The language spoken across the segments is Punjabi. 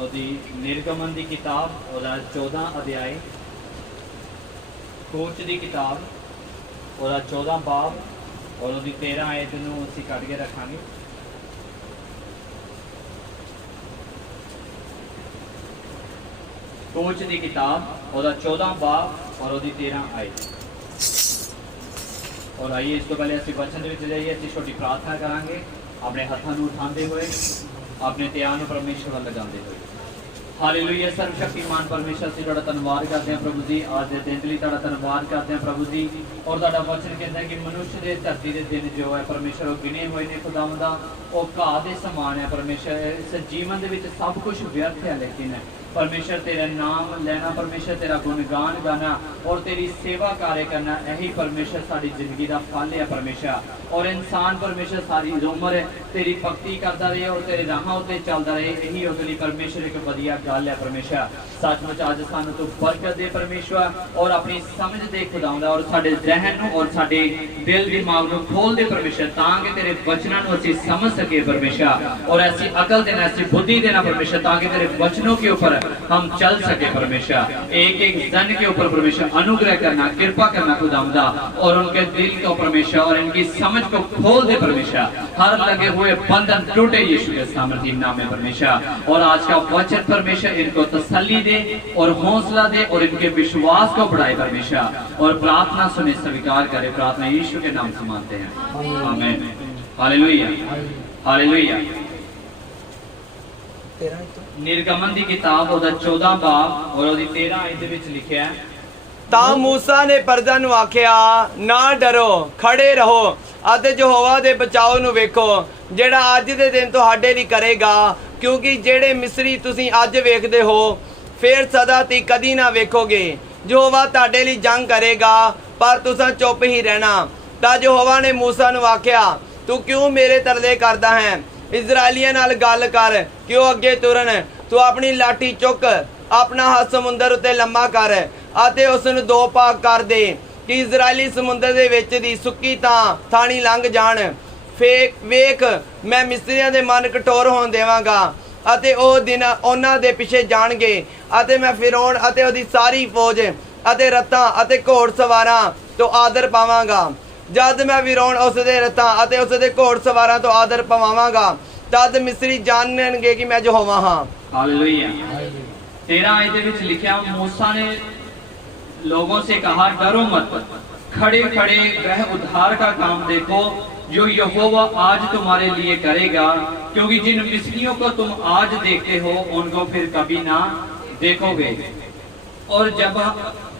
और ओदी निर्गमन की किताब और 14 अध्याय, कोच की किताब और 14 बाब और ओदी 13 आयत नूं असीं कढ के रखांगे। कोच की किताब और 14 बाब और ओदी 13 आयत। और आइए इस तो पहले असीं वचन दे विच जाइए, असीं छोटी प्रार्थना करांगे अपने हत्थां नूं उठांदे होए, अपने ध्यान परमेश्वर वल लगांदे होए। हालेलुया। सर्वशक्तिमान परमेश्वर असीं तुहाडा धन्नवाद करते हैं प्रभु जी, आज दे दिन लई तुहाडा धन्नवाद करते हैं प्रभु जी। और तुहाडा वचन कहता है कि मनुष्य दे धरती दे दिन जो है परमेश्वर वो गिने हुए ने खुदावंदा, वो घाह दे समान है परमेश्वर। इस जीवन दे विच सब कुछ व्यर्थ है, लेकिन परमेश्वर तेरा नाम लेना, परमेश्वर तेरा गुणगान गाना और तेरी सेवा कार्य करना, यही परमेश्वर साड़ी जिंदगी का फल है परमेश्वर। और इंसान परमेश्वर सारी उम्र तेरी भक्ति करता रहे और तेरे राहां उत्ते चलता रहे, यही उसके लिए परमेश्वर एक वधिया गल है परमेश्वर। सचमुच अज सानू तू बरकत दे परमेश्वर और अपनी समझ दे खुदावंदा, और साडे जहन नूं और साडे दिल दिमाग नूं खोल दे परमेश्वर, ताकि तेरे वचनां नूं असीं समझ सके परमेश्वर, और ऐसी अकल देना, ऐसी बुद्धि देना परमेश्वर, ताकि तेरे वचनों के ऊपर हम चल सके परमेश्वर। एक एक जन के ऊपर परमेश्वर अनुग्रह करना, कृपा करना खुदावंदा, और उनके दिल को परमेश्वर और इनकी समझ को खोल दे परमेश्वर। हर लगे हुए बंधन टूटे यीशु के सामर्थ्य नाम में परमेश्वर। और आज का वचन परमेश्वर इनको तसल्ली दे और हौसला दे और इनके विश्वास को बढ़ाए परमेश्वर। और प्रार्थना सुने, स्वीकार करे, प्रार्थना यीशु के नाम से मानते हैं, आमीन। Hallelujah, hallelujah. निर्गमन की किताब और 14 बाब और 13 आयत विच लिखिया है, ਤਾਂ ਮੂਸਾ ਨੇ ਪਰਜਾ ਨੂੰ ਆਖਿਆ, ਨਾ ਡਰੋ, ਖੜੇ ਰਹੋ ਅਤੇ ਯਹੋਵਾ ਦੇ ਬਚਾਓ ਨੂੰ ਵੇਖੋ, ਜਿਹੜਾ ਅੱਜ ਦੇ ਦਿਨ ਤੁਹਾਡੇ ਲਈ ਕਰੇਗਾ, ਕਿਉਂਕਿ ਜਿਹੜੇ ਮਿਸਰੀ ਤੁਸੀਂ ਅੱਜ ਵੇਖਦੇ ਹੋ ਫਿਰ ਸਦਾ ਤੀ ਕਦੀ ਨਾ ਵੇਖੋਗੇ। ਯਹੋਵਾ ਤੁਹਾਡੇ ਲਈ ਜੰਗ ਕਰੇਗਾ, ਪਰ ਤੁਸੀਂ ਚੁੱਪ ਹੀ ਰਹਿਣਾ। ਤਾਂ ਯਹੋਵਾ ਨੇ ਮੂਸਾ ਨੂੰ ਆਖਿਆ, ਤੂੰ ਕਿਉਂ ਮੇਰੇ ਤਰਲੇ ਕਰਦਾ ਹੈ? ਇਜ਼ਰਾਈਲੀਆਂ ਨਾਲ ਗੱਲ ਕਰ ਕਿ ਉਹ ਅੱਗੇ ਤੁਰਨ। ਤੂੰ ਆਪਣੀ ਲਾਠੀ ਚੁੱਕ, ਆਪਣਾ ਹੱਥ ਸਮੁੰਦਰ ਉੱਤੇ ਲੰਮਾ ਕਰ ਅਤੇ ਉਸ ਨੂੰ ਦੋ ਭਾਗ ਕਰ ਦੇ ਕਿ ਇਜ਼ਰਾਈਲੀ ਸਮੁੰਦਰ ਦੇ ਵਿੱਚ ਦੀ ਸੁੱਕੀ ਥਾਣੀ ਲੰਘ ਜਾਣ। ਵੇਖ, ਮੈਂ ਮਿਸਰੀਆਂ ਦੇ ਮਨ ਕਠੋਰ ਹੋਣ ਦੇਵਾਂਗਾ ਅਤੇ ਉਹ ਦਿਨ ਉਹਨਾਂ ਦੇ ਪਿੱਛੇ ਜਾਣਗੇ, ਅਤੇ ਮੈਂ ਫਿਰੌਨ ਅਤੇ ਉਹਦੀ ਸਾਰੀ ਫੌਜ ਅਤੇ ਰੱਥਾਂ ਅਤੇ ਘੋੜ ਸਵਾਰਾਂ ਤੋਂ ਆਦਰ ਪਾਵਾਂਗਾ। ਜਦ ਮੈਂ ਫਿਰੌਨ ਉਸ ਦੇ ਰੱਥਾਂ ਅਤੇ ਉਸ ਦੇ ਘੋੜ ਸਵਾਰਾਂ ਤੋਂ ਆਦਰ ਪਵਾਵਾਂਗਾ, ਤਦ ਮਿਸਰੀ ਜਾਣਨਗੇ ਕਿ ਮੈਂ ਯਹੋਵਾ ਹਾਂ। हालेलुया। 13 आयत विच लिखा, मूसा ने लोगों से कहा, डरो मत, खड़े खड़े वह उद्धार का काम देखो जो यहोवा आज तुम्हारे लिए करेगा, क्योंकि जिन मिस्रियों को तुम आज देखते हो उनको फिर कभी ना देखोगे। और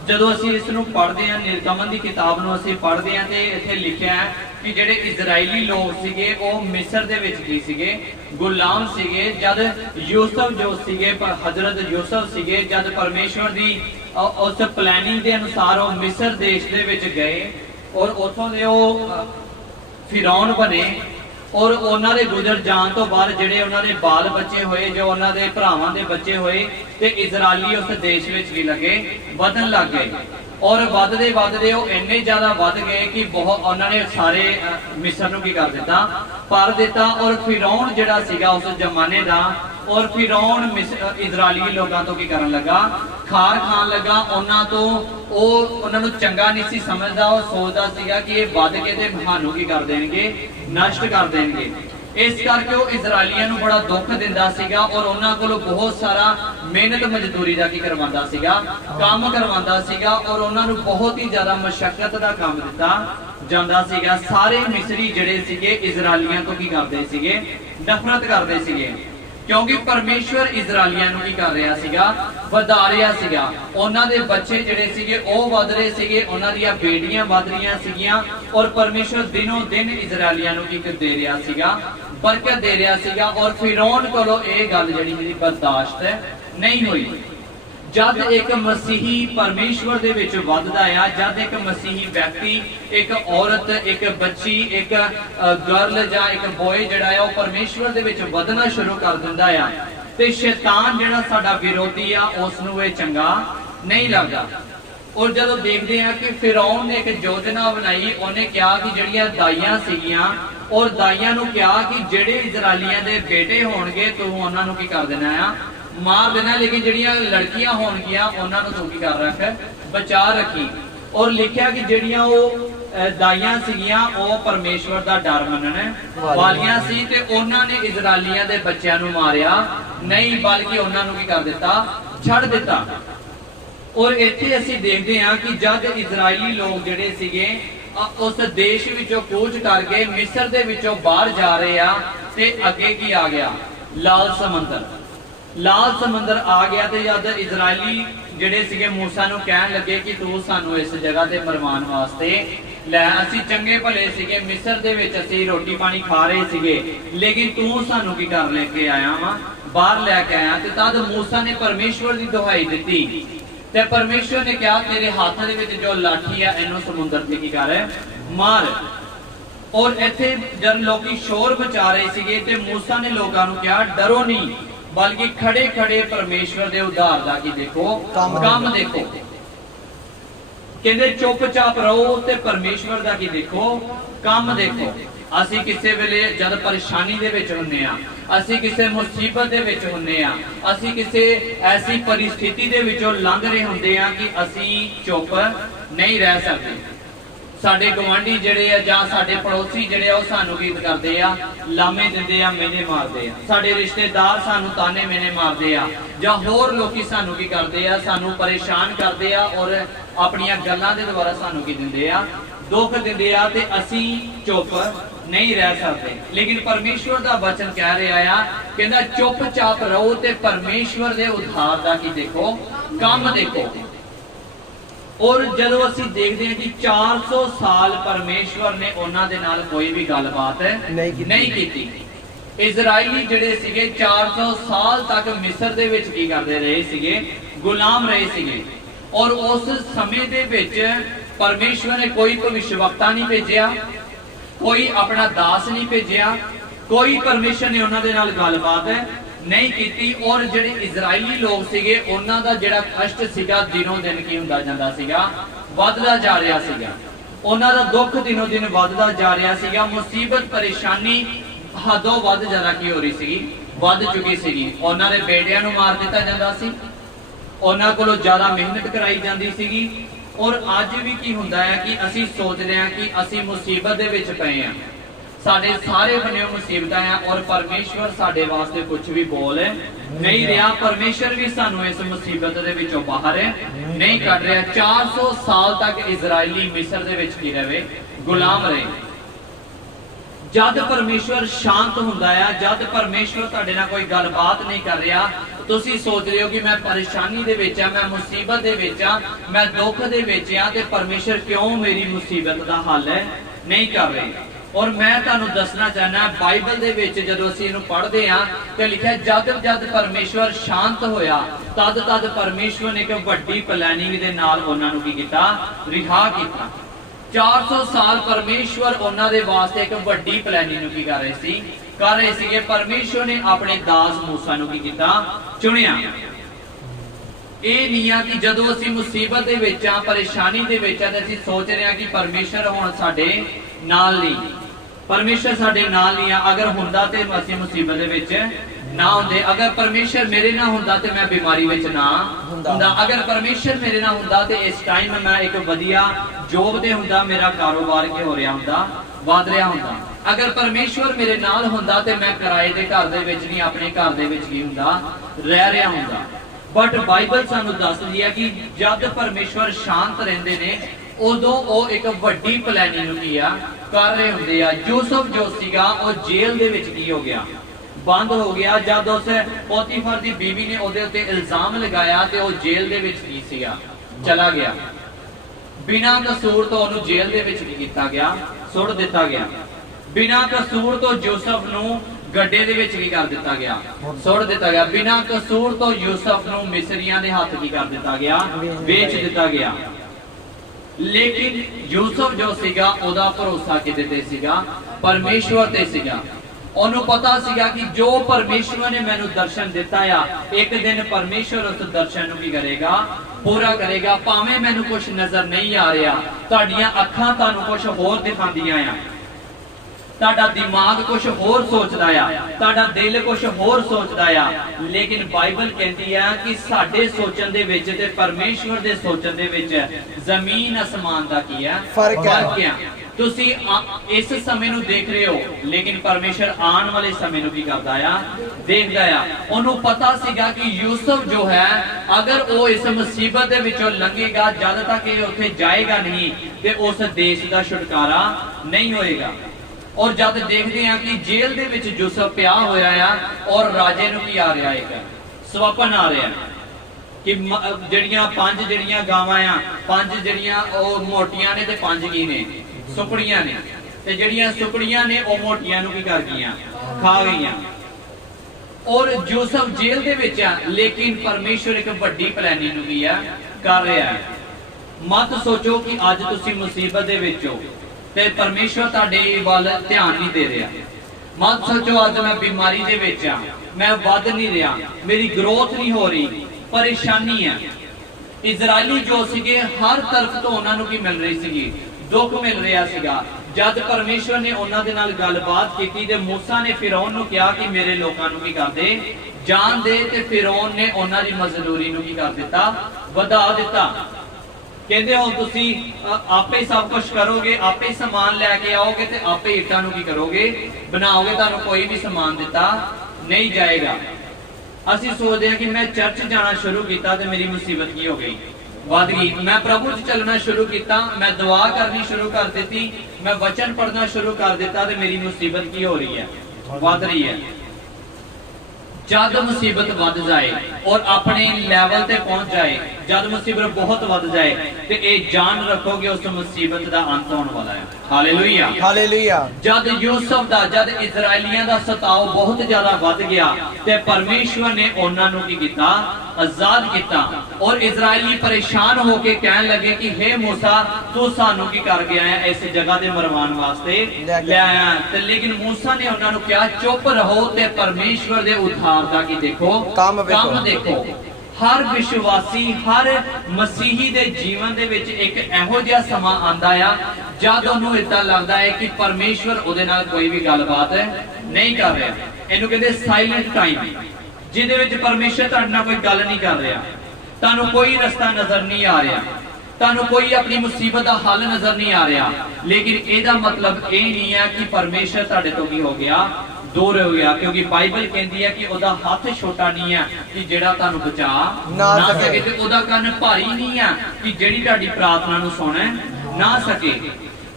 ਜਦੋਂ ਅਸੀਂ ਇਸ ਨੂੰ ਪੜ੍ਹਦੇ ਹਾਂ, ਨਿਰਗਮਨ ਦੀ ਕਿਤਾਬ ਨੂੰ ਅਸੀਂ ਪੜ੍ਹਦੇ ਹਾਂ, ਤੇ ਇੱਥੇ ਲਿਖਿਆ ਹੈ ਕਿ ਜਿਹੜੇ ਇਜ਼ਰਾਈਲੀ ਲੋਕ ਸੀਗੇ ਉਹ ਮਿਸਰ ਦੇ ਵਿੱਚ ਕੀ ਸੀਗੇ, ਗੁਲਾਮ ਸੀਗੇ। ਜਦ ਯੂਸਫ ਜੋ ਸੀਗੇ, ਪਰ ਹਜ਼ਰਤ ਯੂਸਫ ਸੀਗੇ, ਜਦ ਪਰਮੇਸ਼ਵਰ ਦੀ ਉਸ ਪਲੈਨਿੰਗ ਦੇ ਅਨੁਸਾਰ ਉਹ ਮਿਸਰ ਦੇਸ਼ ਦੇ ਵਿੱਚ ਗਏ ਔਰ ਉੱਥੋਂ ਦੇ ਉਹ ਫਿਰੌਨ ਬਣੇ। और उन्होंने गुजर जान तो बाद जेडे उन्होंने बाल बच्चे होए, जो उन्होंने भरावां दे बच्चे होए, ते इजरायली उस देश विच की लगे वधन लग गए। और वधदे वधदे वो इन्ने ज्यादा वध गए कि बहुत उन्होंने सारे मिस्र नूं की कर दिता, पर दिता। और फिरौन जिहड़ा सीगा उस जमाने दा, और फिरौन इजरायली लोगों तो की करन लगा, खार खान लगा उन्हां तो। उन्होंने चंगा नहीं सी समझदा, वो सोचदा सीगा कि ये वध के ते महानू की कर देणगे, नष्ट कर देणगे। इस करके वो इजरायलियां नूं बड़ा दुख दिंदा सीगा और उन्हां कोलों बहुत सारा मेहनत मजदूरी दा की करवांदा सीगा, काम करवांदा सीगा, और उन्हां नूं बहुत ही ज्यादा मशक्कत दा काम दिता जांदा सीगा। सारे मिस्री जिहड़े सीगे इजरायलियां तो की करदे सीगे, नफरत करदे सीगे, क्योंकि परमेश्वर इजरायलियां नूं की कर रहा सीगा, वधा रहा सीगा। उन्हां दे बच्चे जिहड़े सीगे ओह वध रहे सीगे, उन्हां दीयां बेटियां वध रहीआं सीगीआं, और परमेश्वर दिनों दिन इजरायलियां नूं की दे रहा सीगा, बरकत दे रहा सीगा। और फिरौन कोलों इह गल जिहड़ी बर्दाश्त नहीं हुई। जद एक मसीही परमेश्वर दे विच वधदा आ, जद एक मसीही व्यक्ति, एक औरत, एक बच्ची, एक गर्ल जां एक बॉय जिहड़ा है वो परमेश्वर दे विच वधना शुरू कर दिंदा आ, ते शैतान जिहड़ा साडा विरोधी आ उस नूं इह चंगा नहीं लगदा। और जदों देखदे आ कि फिरौन ने एक योजना बनाई, उन्हें कहा कि जिहड़ियां दाइयां सीगियां, और दाइयां नूं कहा कि जिहड़े इजरायलियां दे बेटे होणगे तूं उन्हां नूं की कर देना आ, मार देना, लेकिन जड़ियां लड़कियां होणगियां उन्हां नूं तूं की कर रख, बचा रखी। और लिखिया कि जड़ियां दाइयां सीगियां ओ परमेश्वर दा डर मनण वालियां सी ते उन्हां ने इजराइलियां दे बच्चियां नूं मारिया नहीं, बल्कि उन्हां नूं की कर दिता, छड़ दिता। और इत्थे असीं देखदे हां कि जद इजराइली लोग जिहड़े सीगे उस देश विचों कूच करके मिस्र दे विचों बाहर जा रहे आ ते अगे की आ गया, लाल समंदर। लाल समंदर आ गया ते जद इजराइली जिहड़े सीगे मूसा नूं कहण लगे कि तू सानू इस जगह ते मरवाण वास्ते लै, असीं चंगे भले सीगे, मिस्र दे विच असीं रोटी पानी खा रहे सीगे, लेकिन तू सानू की कर लेके आया वा, बाहर लैके आया। ते तद मूसा ने परमेश्वर दी दुहाई दित्ती ते परमेश्वर ने कहा तेरे हाथ दे विच जो लाठी है इन्हों समुद्र ते की कर मार। और इत्थे जद लोकी शोर मचा रहे सीगे ते मूसा ने लोकां नूं कहा डरो नहीं, बल्कि खड़े खड़े परमेश्वर दे उद्धार दा की देखो, काम देखो। कहंदे चुपचाप रहो ते परमेश्वर दा की देखो, काम देखो। असीं किसे वेले जद परेशानी दे विच हुन्ने आ, असीं किसे मुसीबत दे विच हुन्ने आ, असीं किसे ऐसी परिस्थिति दे विचों लंघ रहे हुंदे आ कि असीं चुप नहीं रह सकदे। साडे गवांढी जिहड़े आ जां साडे पड़ोसी जिहड़े आ, ओह सानू गीत करदे आ, लामे दिंदे आ, मेने मारदे आ। साडे रिश्तेदार सानू ताने मेने मारदे आ, जां होर लोकी सानू की करदे आ, सानू परेशान करदे आ और अपनियां गल्लां दे द्वारा सानू की दिंदे आ, दुख दिंदे आ ते असीं चुप नहीं रह सकते। लेकिन परमेश्वर दा वचन कह रहा आ, कहंदा चुपचाप रहो ते परमेश्वर दे उद्धार दा की देखो, काम देखो। और जदों असीं देखदे हां कि 400 साल परमेश्वर ने उन्हां दे नाल कोई भी गलबात नहीं कीती। इजराइली जिहड़े सीगे 400 साल तक मिस्र दे विच की करदे रहे सीगे, गुलाम रहे सीगे। और उस समय दे विच परमेश्वर ने कोई भविष्यवक्ता नहीं भेजिया, कोई अपना दास नहीं भेजिया, कोई परमेश्वर ने उन्हां दे नाल गलबात नहीं कीती। और जिहड़े इजराइली लोग सीगे उन्हां दा जिहड़ा कष्ट सीगा दिनों दिन की हुंदा जांदा सीगा, वधदा जा रिहा सीगा। उन्हां दा दुख दिनों दिन वधदा जा रिहा सीगा। मुसीबत परेशानी हदों वध ज्यादा की हो रही सीगी, वध चुकी सीगी। उन्हां दे बेटियां नूं मार दित्ता जांदा सी, उन्हां कोलों ज्यादा मेहनत कराई जांदी सीगी। और अज भी की हुंदा है कि असीं सोचदे हां कि असीं मुसीबत दे विच पए हां, साडे सारे बने मुसीबतां आ और परमेश्वर साडे वास्ते कुछ भी बोल नहीं रहा। परमेश्वर भी सानू इस मुसीबत दे विचों बाहर नहीं कढ रहा। 400 साल तक इजराइली मिस्र दे विच की रहे, गुलाम रहे। जद परमेश्वर शांत हुंदा है, जद परमेश्वर तुहाडे नाल कोई गलबात नहीं कर रहा, तुसीं सोच रहे हो कि मैं परेशानी दे विच आ, मैं मुसीबत दे विच आ, मैं दुख दे विच आ ते परमेश्वर क्यों मेरी मुसीबत दा हल नहीं कर रहे। और मैं तुहानू दसना चाहना बाइबल दे विच जदों असीं इहनूं पढ़दे हां ते लिखिआ जद जद परमेश्वर शांत होया तद तद परमेश्वर ने एक वड्डी प्लैनिंग दे नाल उन्हां नूं की कीता, रिहा कीता। 400 साल परमेश्वर उन्हां दे वास्ते एक वड्डी प्लैनिंग नूं की कर रहे सीगे। परमेश्वर ने अपने दास मूसा नूं की कीता, चुनिया। ਇਹ ਨਹੀਂ ਆ ਕਿ ਜਦੋਂ ਅਸੀਂ ਮੁਸੀਬਤ ਦੇ ਵਿੱਚ ਆ, ਪਰੇਸ਼ਾਨੀ ਦੇ ਵਿੱਚ ਆ ਤੇ ਅਸੀਂ ਸੋਚ ਰਹੇ ਆ ਕਿ ਪਰਮੇਸ਼ਰ ਹੁਣ ਸਾਡੇ ਨਾਲ ਨਹੀਂ, ਪਰਮੇਸ਼ਰ ਸਾਡੇ ਨਾਲ ਨਹੀਂ ਆ। ਅਗਰ ਹੁੰਦਾ ਤੇ ਅਸੀਂ ਮੁਸੀਬਤ ਦੇ ਵਿੱਚ ਨਾ ਹੁੰਦੇ, ਅਗਰ ਪਰਮੇਸ਼ਰ ਮੇਰੇ ਨਾਲ ਹੁੰਦਾ ਤੇ ਮੈਂ ਬਿਮਾਰੀ ਵਿੱਚ ਨਾ ਹੁੰਦਾ, ਅਗਰ ਪਰਮੇਸ਼ਰ ਮੇਰੇ ਨਾਲ ਹੁੰਦਾ ਤੇ ਇਸ ਟਾਈਮ ਮੈਂ ਇੱਕ ਵਧੀਆ ਜੋਬ ਤੇ ਹੁੰਦਾ, ਮੇਰਾ ਕਾਰੋਬਾਰ ਕੀ ਹੋ ਰਿਹਾ ਹੁੰਦਾ, ਵਧ ਰਿਹਾ ਹੁੰਦਾ। ਅਗਰ ਪਰਮੇਸ਼ਰ ਮੇਰੇ ਨਾਲ ਹੁੰਦਾ ਤੇ ਮੈਂ ਕਿਰਾਏ ਦੇ ਘਰ ਦੇ ਵਿੱਚ ਨਹੀਂ, ਆਪਣੇ ਘਰ ਦੇ ਵਿੱਚ ਕੀ ਹੁੰਦਾ, ਰਹਿ ਰਿਹਾ ਹੁੰਦਾ। बट बाइबल सानू दसदी है कि जब परमेश्वर शांत रहंदे ने उदों वो एक वड्डी प्लैनिंग कर रहे हुंदे आ। यूसुफ जो सीगा वो जेल दे विच की हो गया, बंद हो गया। जब उस पोतीफर दी बीवी ने उहदे उत्ते इल्जाम लगाया ते वो जेल दे विच की सीगा, चला गया। बिना कसूर तो उहनूं जेल दे विच की कीता गया, सुट दिता गया। बिना कसूर तो यूसुफ नूं गड्ढे दे विच की कर दिता गया, सुट दिता गया। बिना कसूर तो यूसुफ नूं मिस्रियां दे हत्थ की कर दिता गया, बेच दिता गया। लेकिन यूसुफ जो सीगा ओदा भरोसा किते ते सीगा, परमेश्वर ते सीगा। ओनू पता सीगा कि जो परमेश्वर ने मैनू दर्शन दिता आ, एक दिन परमेश्वर उस दर्शन नूं की करेगा, पूरा करेगा। भावें मैनू कुछ नजर नहीं आ रहा, तुहाडीआं अखां तुहानूं कुछ होर दिखांदियां आ, ਤੁਹਾਡਾ ਦਿਮਾਗ ਕੁਝ ਹੋਰ ਸੋਚਦਾ ਆ, ਤੁਹਾਡਾ ਦਿਲ ਕੁਝ ਹੋਰ ਸੋਚਦਾ ਆ, ਲੇਕਿਨ ਬਾਈਬਲ ਕਹਿੰਦੀ ਆ ਕਿ ਸਾਡੇ ਸੋਚਣ ਦੇ ਵਿੱਚ ਤੇ ਪਰਮੇਸ਼ਵਰ ਦੇ ਸੋਚਣ ਦੇ ਵਿੱਚ ਜ਼ਮੀਨ ਅਸਮਾਨ ਦਾ ਕੀ ਆ ਫਰਕ ਹੈ। ਤੁਸੀਂ ਇਸ ਸਮੇਂ ਨੂੰ ਦੇਖ ਰਹੇ ਹੋ, ਲੇਕਿਨ ਪਰਮੇਸ਼ਰ ਆਉਣ ਵਾਲੇ ਸਮੇਂ ਨੂੰ ਕੀ ਕਰਦਾ ਆ, ਦੇਖਦਾ ਆ। ਉਹਨੂੰ ਪਤਾ ਸੀਗਾ ਕਿ ਯੂਸਫ ਜੋ ਹੈ ਅਗਰ ਉਹ ਇਸ ਮੁਸੀਬਤ ਦੇ ਵਿੱਚੋਂ ਲੰਘੇਗਾ, ਜਦ ਤੱਕ ਇਹ ਉੱਥੇ ਜਾਏਗਾ ਨਹੀਂ ਤੇ ਉਸ ਦੇਸ਼ ਦਾ ਛੁਟਕਾਰਾ ਨਹੀਂ ਹੋਏਗਾ। ਔਰ ਜਦ ਦੇਖਦੇ ਆ ਕਿ ਜੇਲ੍ਹ ਦੇ ਵਿੱਚ ਯੂਸਫ ਪਿਆ ਹੋਇਆ ਆ ਔਰ ਰਾਜੇ ਨੂੰ ਕੀ ਆ ਰਿਹਾ ਹੈ, ਸੁਪਨ ਆ ਰਿਹਾ ਕਿ ਜਿਹੜੀਆਂ 5 ਜਿਹੜੀਆਂ ਗਾਵਾਂ ਆ, 5 ਜਿਹੜੀਆਂ ਉਹ ਮੋਟੀਆਂ ਨੇ ਤੇ 5 ਕੀ ਨੇ, ਸੁਕੜੀਆਂ ਨੇ, ਤੇ ਜਿਹੜੀਆਂ ਸੁਕੜੀਆਂ ਨੇ ਉਹ ਮੋਟੀਆਂ ਨੂੰ ਕੀ ਕਰ ਗਈਆਂ, ਖਾ ਗਈਆਂ। ਔਰ ਯੂਸਫ ਜੇਲ੍ਹ ਦੇ ਵਿੱਚ ਆ, ਲੇਕਿਨ ਪਰਮੇਸ਼ਵਰ ਇੱਕ ਵੱਡੀ ਪਲੈਨਿੰਗ ਨੂੰ ਕੀ ਆ ਕਰ ਰਿਹਾ ਹੈ। ਮਤ ਸੋਚੋ ਕਿ ਅੱਜ ਤੁਸੀਂ ਮੁਸੀਬਤ ਦੇ ਵਿੱਚ ਹੋ ਤੇ ਪਰਮੇਸ਼ਵਰ ਤੁਹਾਡੇ ਵੱਲ ਧਿਆਨ ਨਹੀਂ ਦੇ ਰਿਹਾ। ਮਤ ਸੋਚੋ ਅੱਜ ਮੈਂ ਬਿਮਾਰੀ ਦੇ ਵਿੱਚ ਆ, ਮੈਂ ਵੱਧ ਨਹੀਂ ਰਿਹਾ, ਮੇਰੀ ਗਰੋਥ ਨਹੀਂ ਹੋ ਰਹੀ, ਪਰੇਸ਼ਾਨੀ ਆ। ਇਜ਼ਰਾਈਲੀ ਜੋ ਸੀਗੇ ਹਰ ਤਰਫ ਤੋਂ ਉਹਨਾਂ ਨੂੰ ਕੀ ਮਿਲ ਰਹੀ ਸੀਗੀ, ਦੁੱਖ ਮਿਲ ਰਿਹਾ ਸੀਗਾ। ਜਦ ਪਰਮੇਸ਼ਵਰ ਨੇ ਉਹਨਾਂ ਦੇ ਨਾਲ ਗੱਲਬਾਤ ਕੀਤੀ ਤੇ ਮੂਸਾ ਨੇ ਫਿਰੌਨ ਨੂੰ ਕਿਹਾ ਕਿ ਮੇਰੇ ਲੋਕਾਂ ਨੂੰ ਕੀ ਕਰਦੇ, ਜਾਣ ਦੇ, ਤੇ ਫਿਰੌਨ ਨੇ ਉਹਨਾਂ ਦੀ ਮਜ਼ਦੂਰੀ ਨੂੰ ਕੀ ਕਰ ਦਿੱਤਾ, ਵਧਾ ਦਿੱਤਾ। ਕਹਿੰਦੇ ਹੁਣ ਤੁਸੀਂ ਆਪੇ ਸਭ ਕੁਝ ਕਰੋਗੇ, ਆਪੇ ਸਮਾਨ ਲੈ ਕੇ ਆਓਗੇ ਤੇ ਆਪੇ ਇੱਟਾਂ ਨੂੰ ਕੀ ਕਰੋਗੇ, ਬਣਾਓਗੇ, ਤੁਹਾਨੂੰ ਕੋਈ ਵੀ ਸਮਾਨ ਦਿੱਤਾ ਨਹੀਂ ਜਾਏਗਾ। ਅਸੀਂ ਸੋਚਦੇ ਹਾਂ ਕਿ ਮੈਂ ਚਰਚ ਜਾਣਾ ਸ਼ੁਰੂ ਕੀਤਾ ਤੇ ਮੇਰੀ ਮੁਸੀਬਤ ਕੀ ਹੋ ਗਈ, ਵੱਧ ਗਈ। ਮੈਂ ਪ੍ਰਭੂ 'ਚ ਚੱਲਣਾ ਸ਼ੁਰੂ ਕੀਤਾ, ਮੈਂ ਦੁਆ ਕਰਨੀ ਸ਼ੁਰੂ ਕਰ ਦਿੱਤੀ, ਮੈਂ ਵਚਨ ਪੜ੍ਹਨਾ ਸ਼ੁਰੂ ਕਰ ਦਿੱਤਾ ਤੇ ਮੇਰੀ ਮੁਸੀਬਤ ਕੀ ਹੋ ਰਹੀ ਹੈ, ਵੱਧ ਰਹੀ ਹੈ। ਜਦ ਮੁਸੀਬਤ ਵੱਧ ਜਾਏ ਔਰ ਆਪਣੇ ਲੈਵਲ ਤੇ ਪਹੁੰਚ ਜਾਏ, ਜਦ ਮੁਸੀਬਤ ਬਹੁਤ ਵੱਧ ਜਾਏ ਤੇ ਇਹ ਜਾਣ ਰੱਖੋਗੇ ਉਸ ਮੁਸੀਬਤ ਦਾ ਅੰਤ ਹੋਣ ਵਾਲਾ ਹੈ। Hallelujah, hallelujah. ਜਦ ਯੂਸਫ ਦਾ, ਜਦ ਇਜ਼ਰਾਈਲੀਆਂ ਦਾ ਸਤਾਓ ਬਹੁਤ ਜ਼ਿਆਦਾ ਵੱਧ ਗਿਆ ਤੇ ਪਰਮੇਸ਼ਵਰ ਨੇ ਉਹਨਾਂ ਨੂੰ ਕੀ ਕੀਤਾ, ਆਜ਼ਾਦ ਕੀਤਾ। ਔਰ ਇਜ਼ਰਾਈਲੀ ਪਰੇਸ਼ਾਨ ਹੋ ਕੇ ਕਹਿਣ ਲੱਗੇ ਕਿ ਹੇ ਮੂਸਾ ਤੂੰ ਸਾਨੂੰ ਕੀ ਕਰ ਗਿਆ ਹੈ, ਇਸ ਜਗ੍ਹਾ ਤੇ ਮਰਵਾਉਣ ਵਾਸਤੇ ਲੈ ਆਇਆ। ਤੇ ਲੇਕਿਨ ਮੂਸਾ ਨੇ ਉਹਨਾਂ ਨੂੰ ਕਿਹਾ ਚੁੱਪ ਰਹੋ ਤੇ ਪਰਮੇਸ਼ਵਰ ਦੇ ਉਧਾਰ ਦਾ ਕੀ ਦੇਖੋ, ਕੰਮ ਦੇਖੋ। ਹਰ ਵਿਸ਼ਵਾਸੀ, ਹਰ ਮਸੀਹੀ ਦੇ ਜੀਵਨ ਦੇ ਵਿੱਚ ਇੱਕ ਇਹੋ ਜਿਹਾ ਸਮਾਂ ਆਂਦਾ ਆ ਜਦ ਉਹਨੂੰ ਇਦਾਂ ਲੱਗਦਾ ਹੈ ਕਿ ਪਰਮੇਸ਼ਵਰ ਉਹਦੇ ਨਾਲ ਕੋਈ ਵੀ ਗੱਲਬਾਤ ਨਹੀਂ ਕਰ ਰਿਹਾ। ਇਹਨੂੰ ਕਹਿੰਦੇ ਸਾਇਲੈਂਟ ਟਾਈਮ, ਜਿਹਦੇ ਵਿੱਚ ਪਰਮੇਸ਼ਵਰ ਤੁਹਾਡੇ ਨਾਲ ਕੋਈ ਗੱਲ ਨਹੀਂ ਕਰ ਰਿਹਾ, ਤੁਹਾਨੂੰ ਕੋਈ ਰਸਤਾ ਨਜ਼ਰ ਨਹੀਂ ਆ ਰਿਹਾ, ਤੁਹਾਨੂੰ ਕੋਈ ਆਪਣੀ ਮੁਸੀਬਤ ਦਾ ਹੱਲ ਨਜ਼ਰ ਨਹੀਂ ਆ ਰਿਹਾ। ਲੇਕਿਨ ਇਹਦਾ ਮਤਲਬ ਇਹ ਨਹੀਂ ਹੈ ਕਿ ਪਰਮੇਸ਼ਵਰ ਤੁਹਾਡੇ ਤੋਂ ਕੀ ਹੋ ਗਿਆ, ਦੂਰ ਹੋ ਗਿਆ, ਕਿਉਂਕਿ ਬਾਈਬਲ ਕਹਿੰਦੀ ਹੈ ਕਿ ਉਹਦਾ ਹੱਥ ਛੋਟਾ ਨਹੀਂ ਹੈ ਕਿ ਜਿਹੜਾ ਤੁਹਾਨੂੰ ਬਚਾ ਨਾ ਸਕੇ, ਤੇ ਉਹਦਾ ਕੰਨ ਭਾਰੀ ਨਹੀਂ ਹੈ ਕਿ ਜਿਹੜੀ ਤੁਹਾਡੀ ਪ੍ਰਾਰਥਨਾ ਨੂੰ ਸੁਣ ਨਾ ਸਕੇ।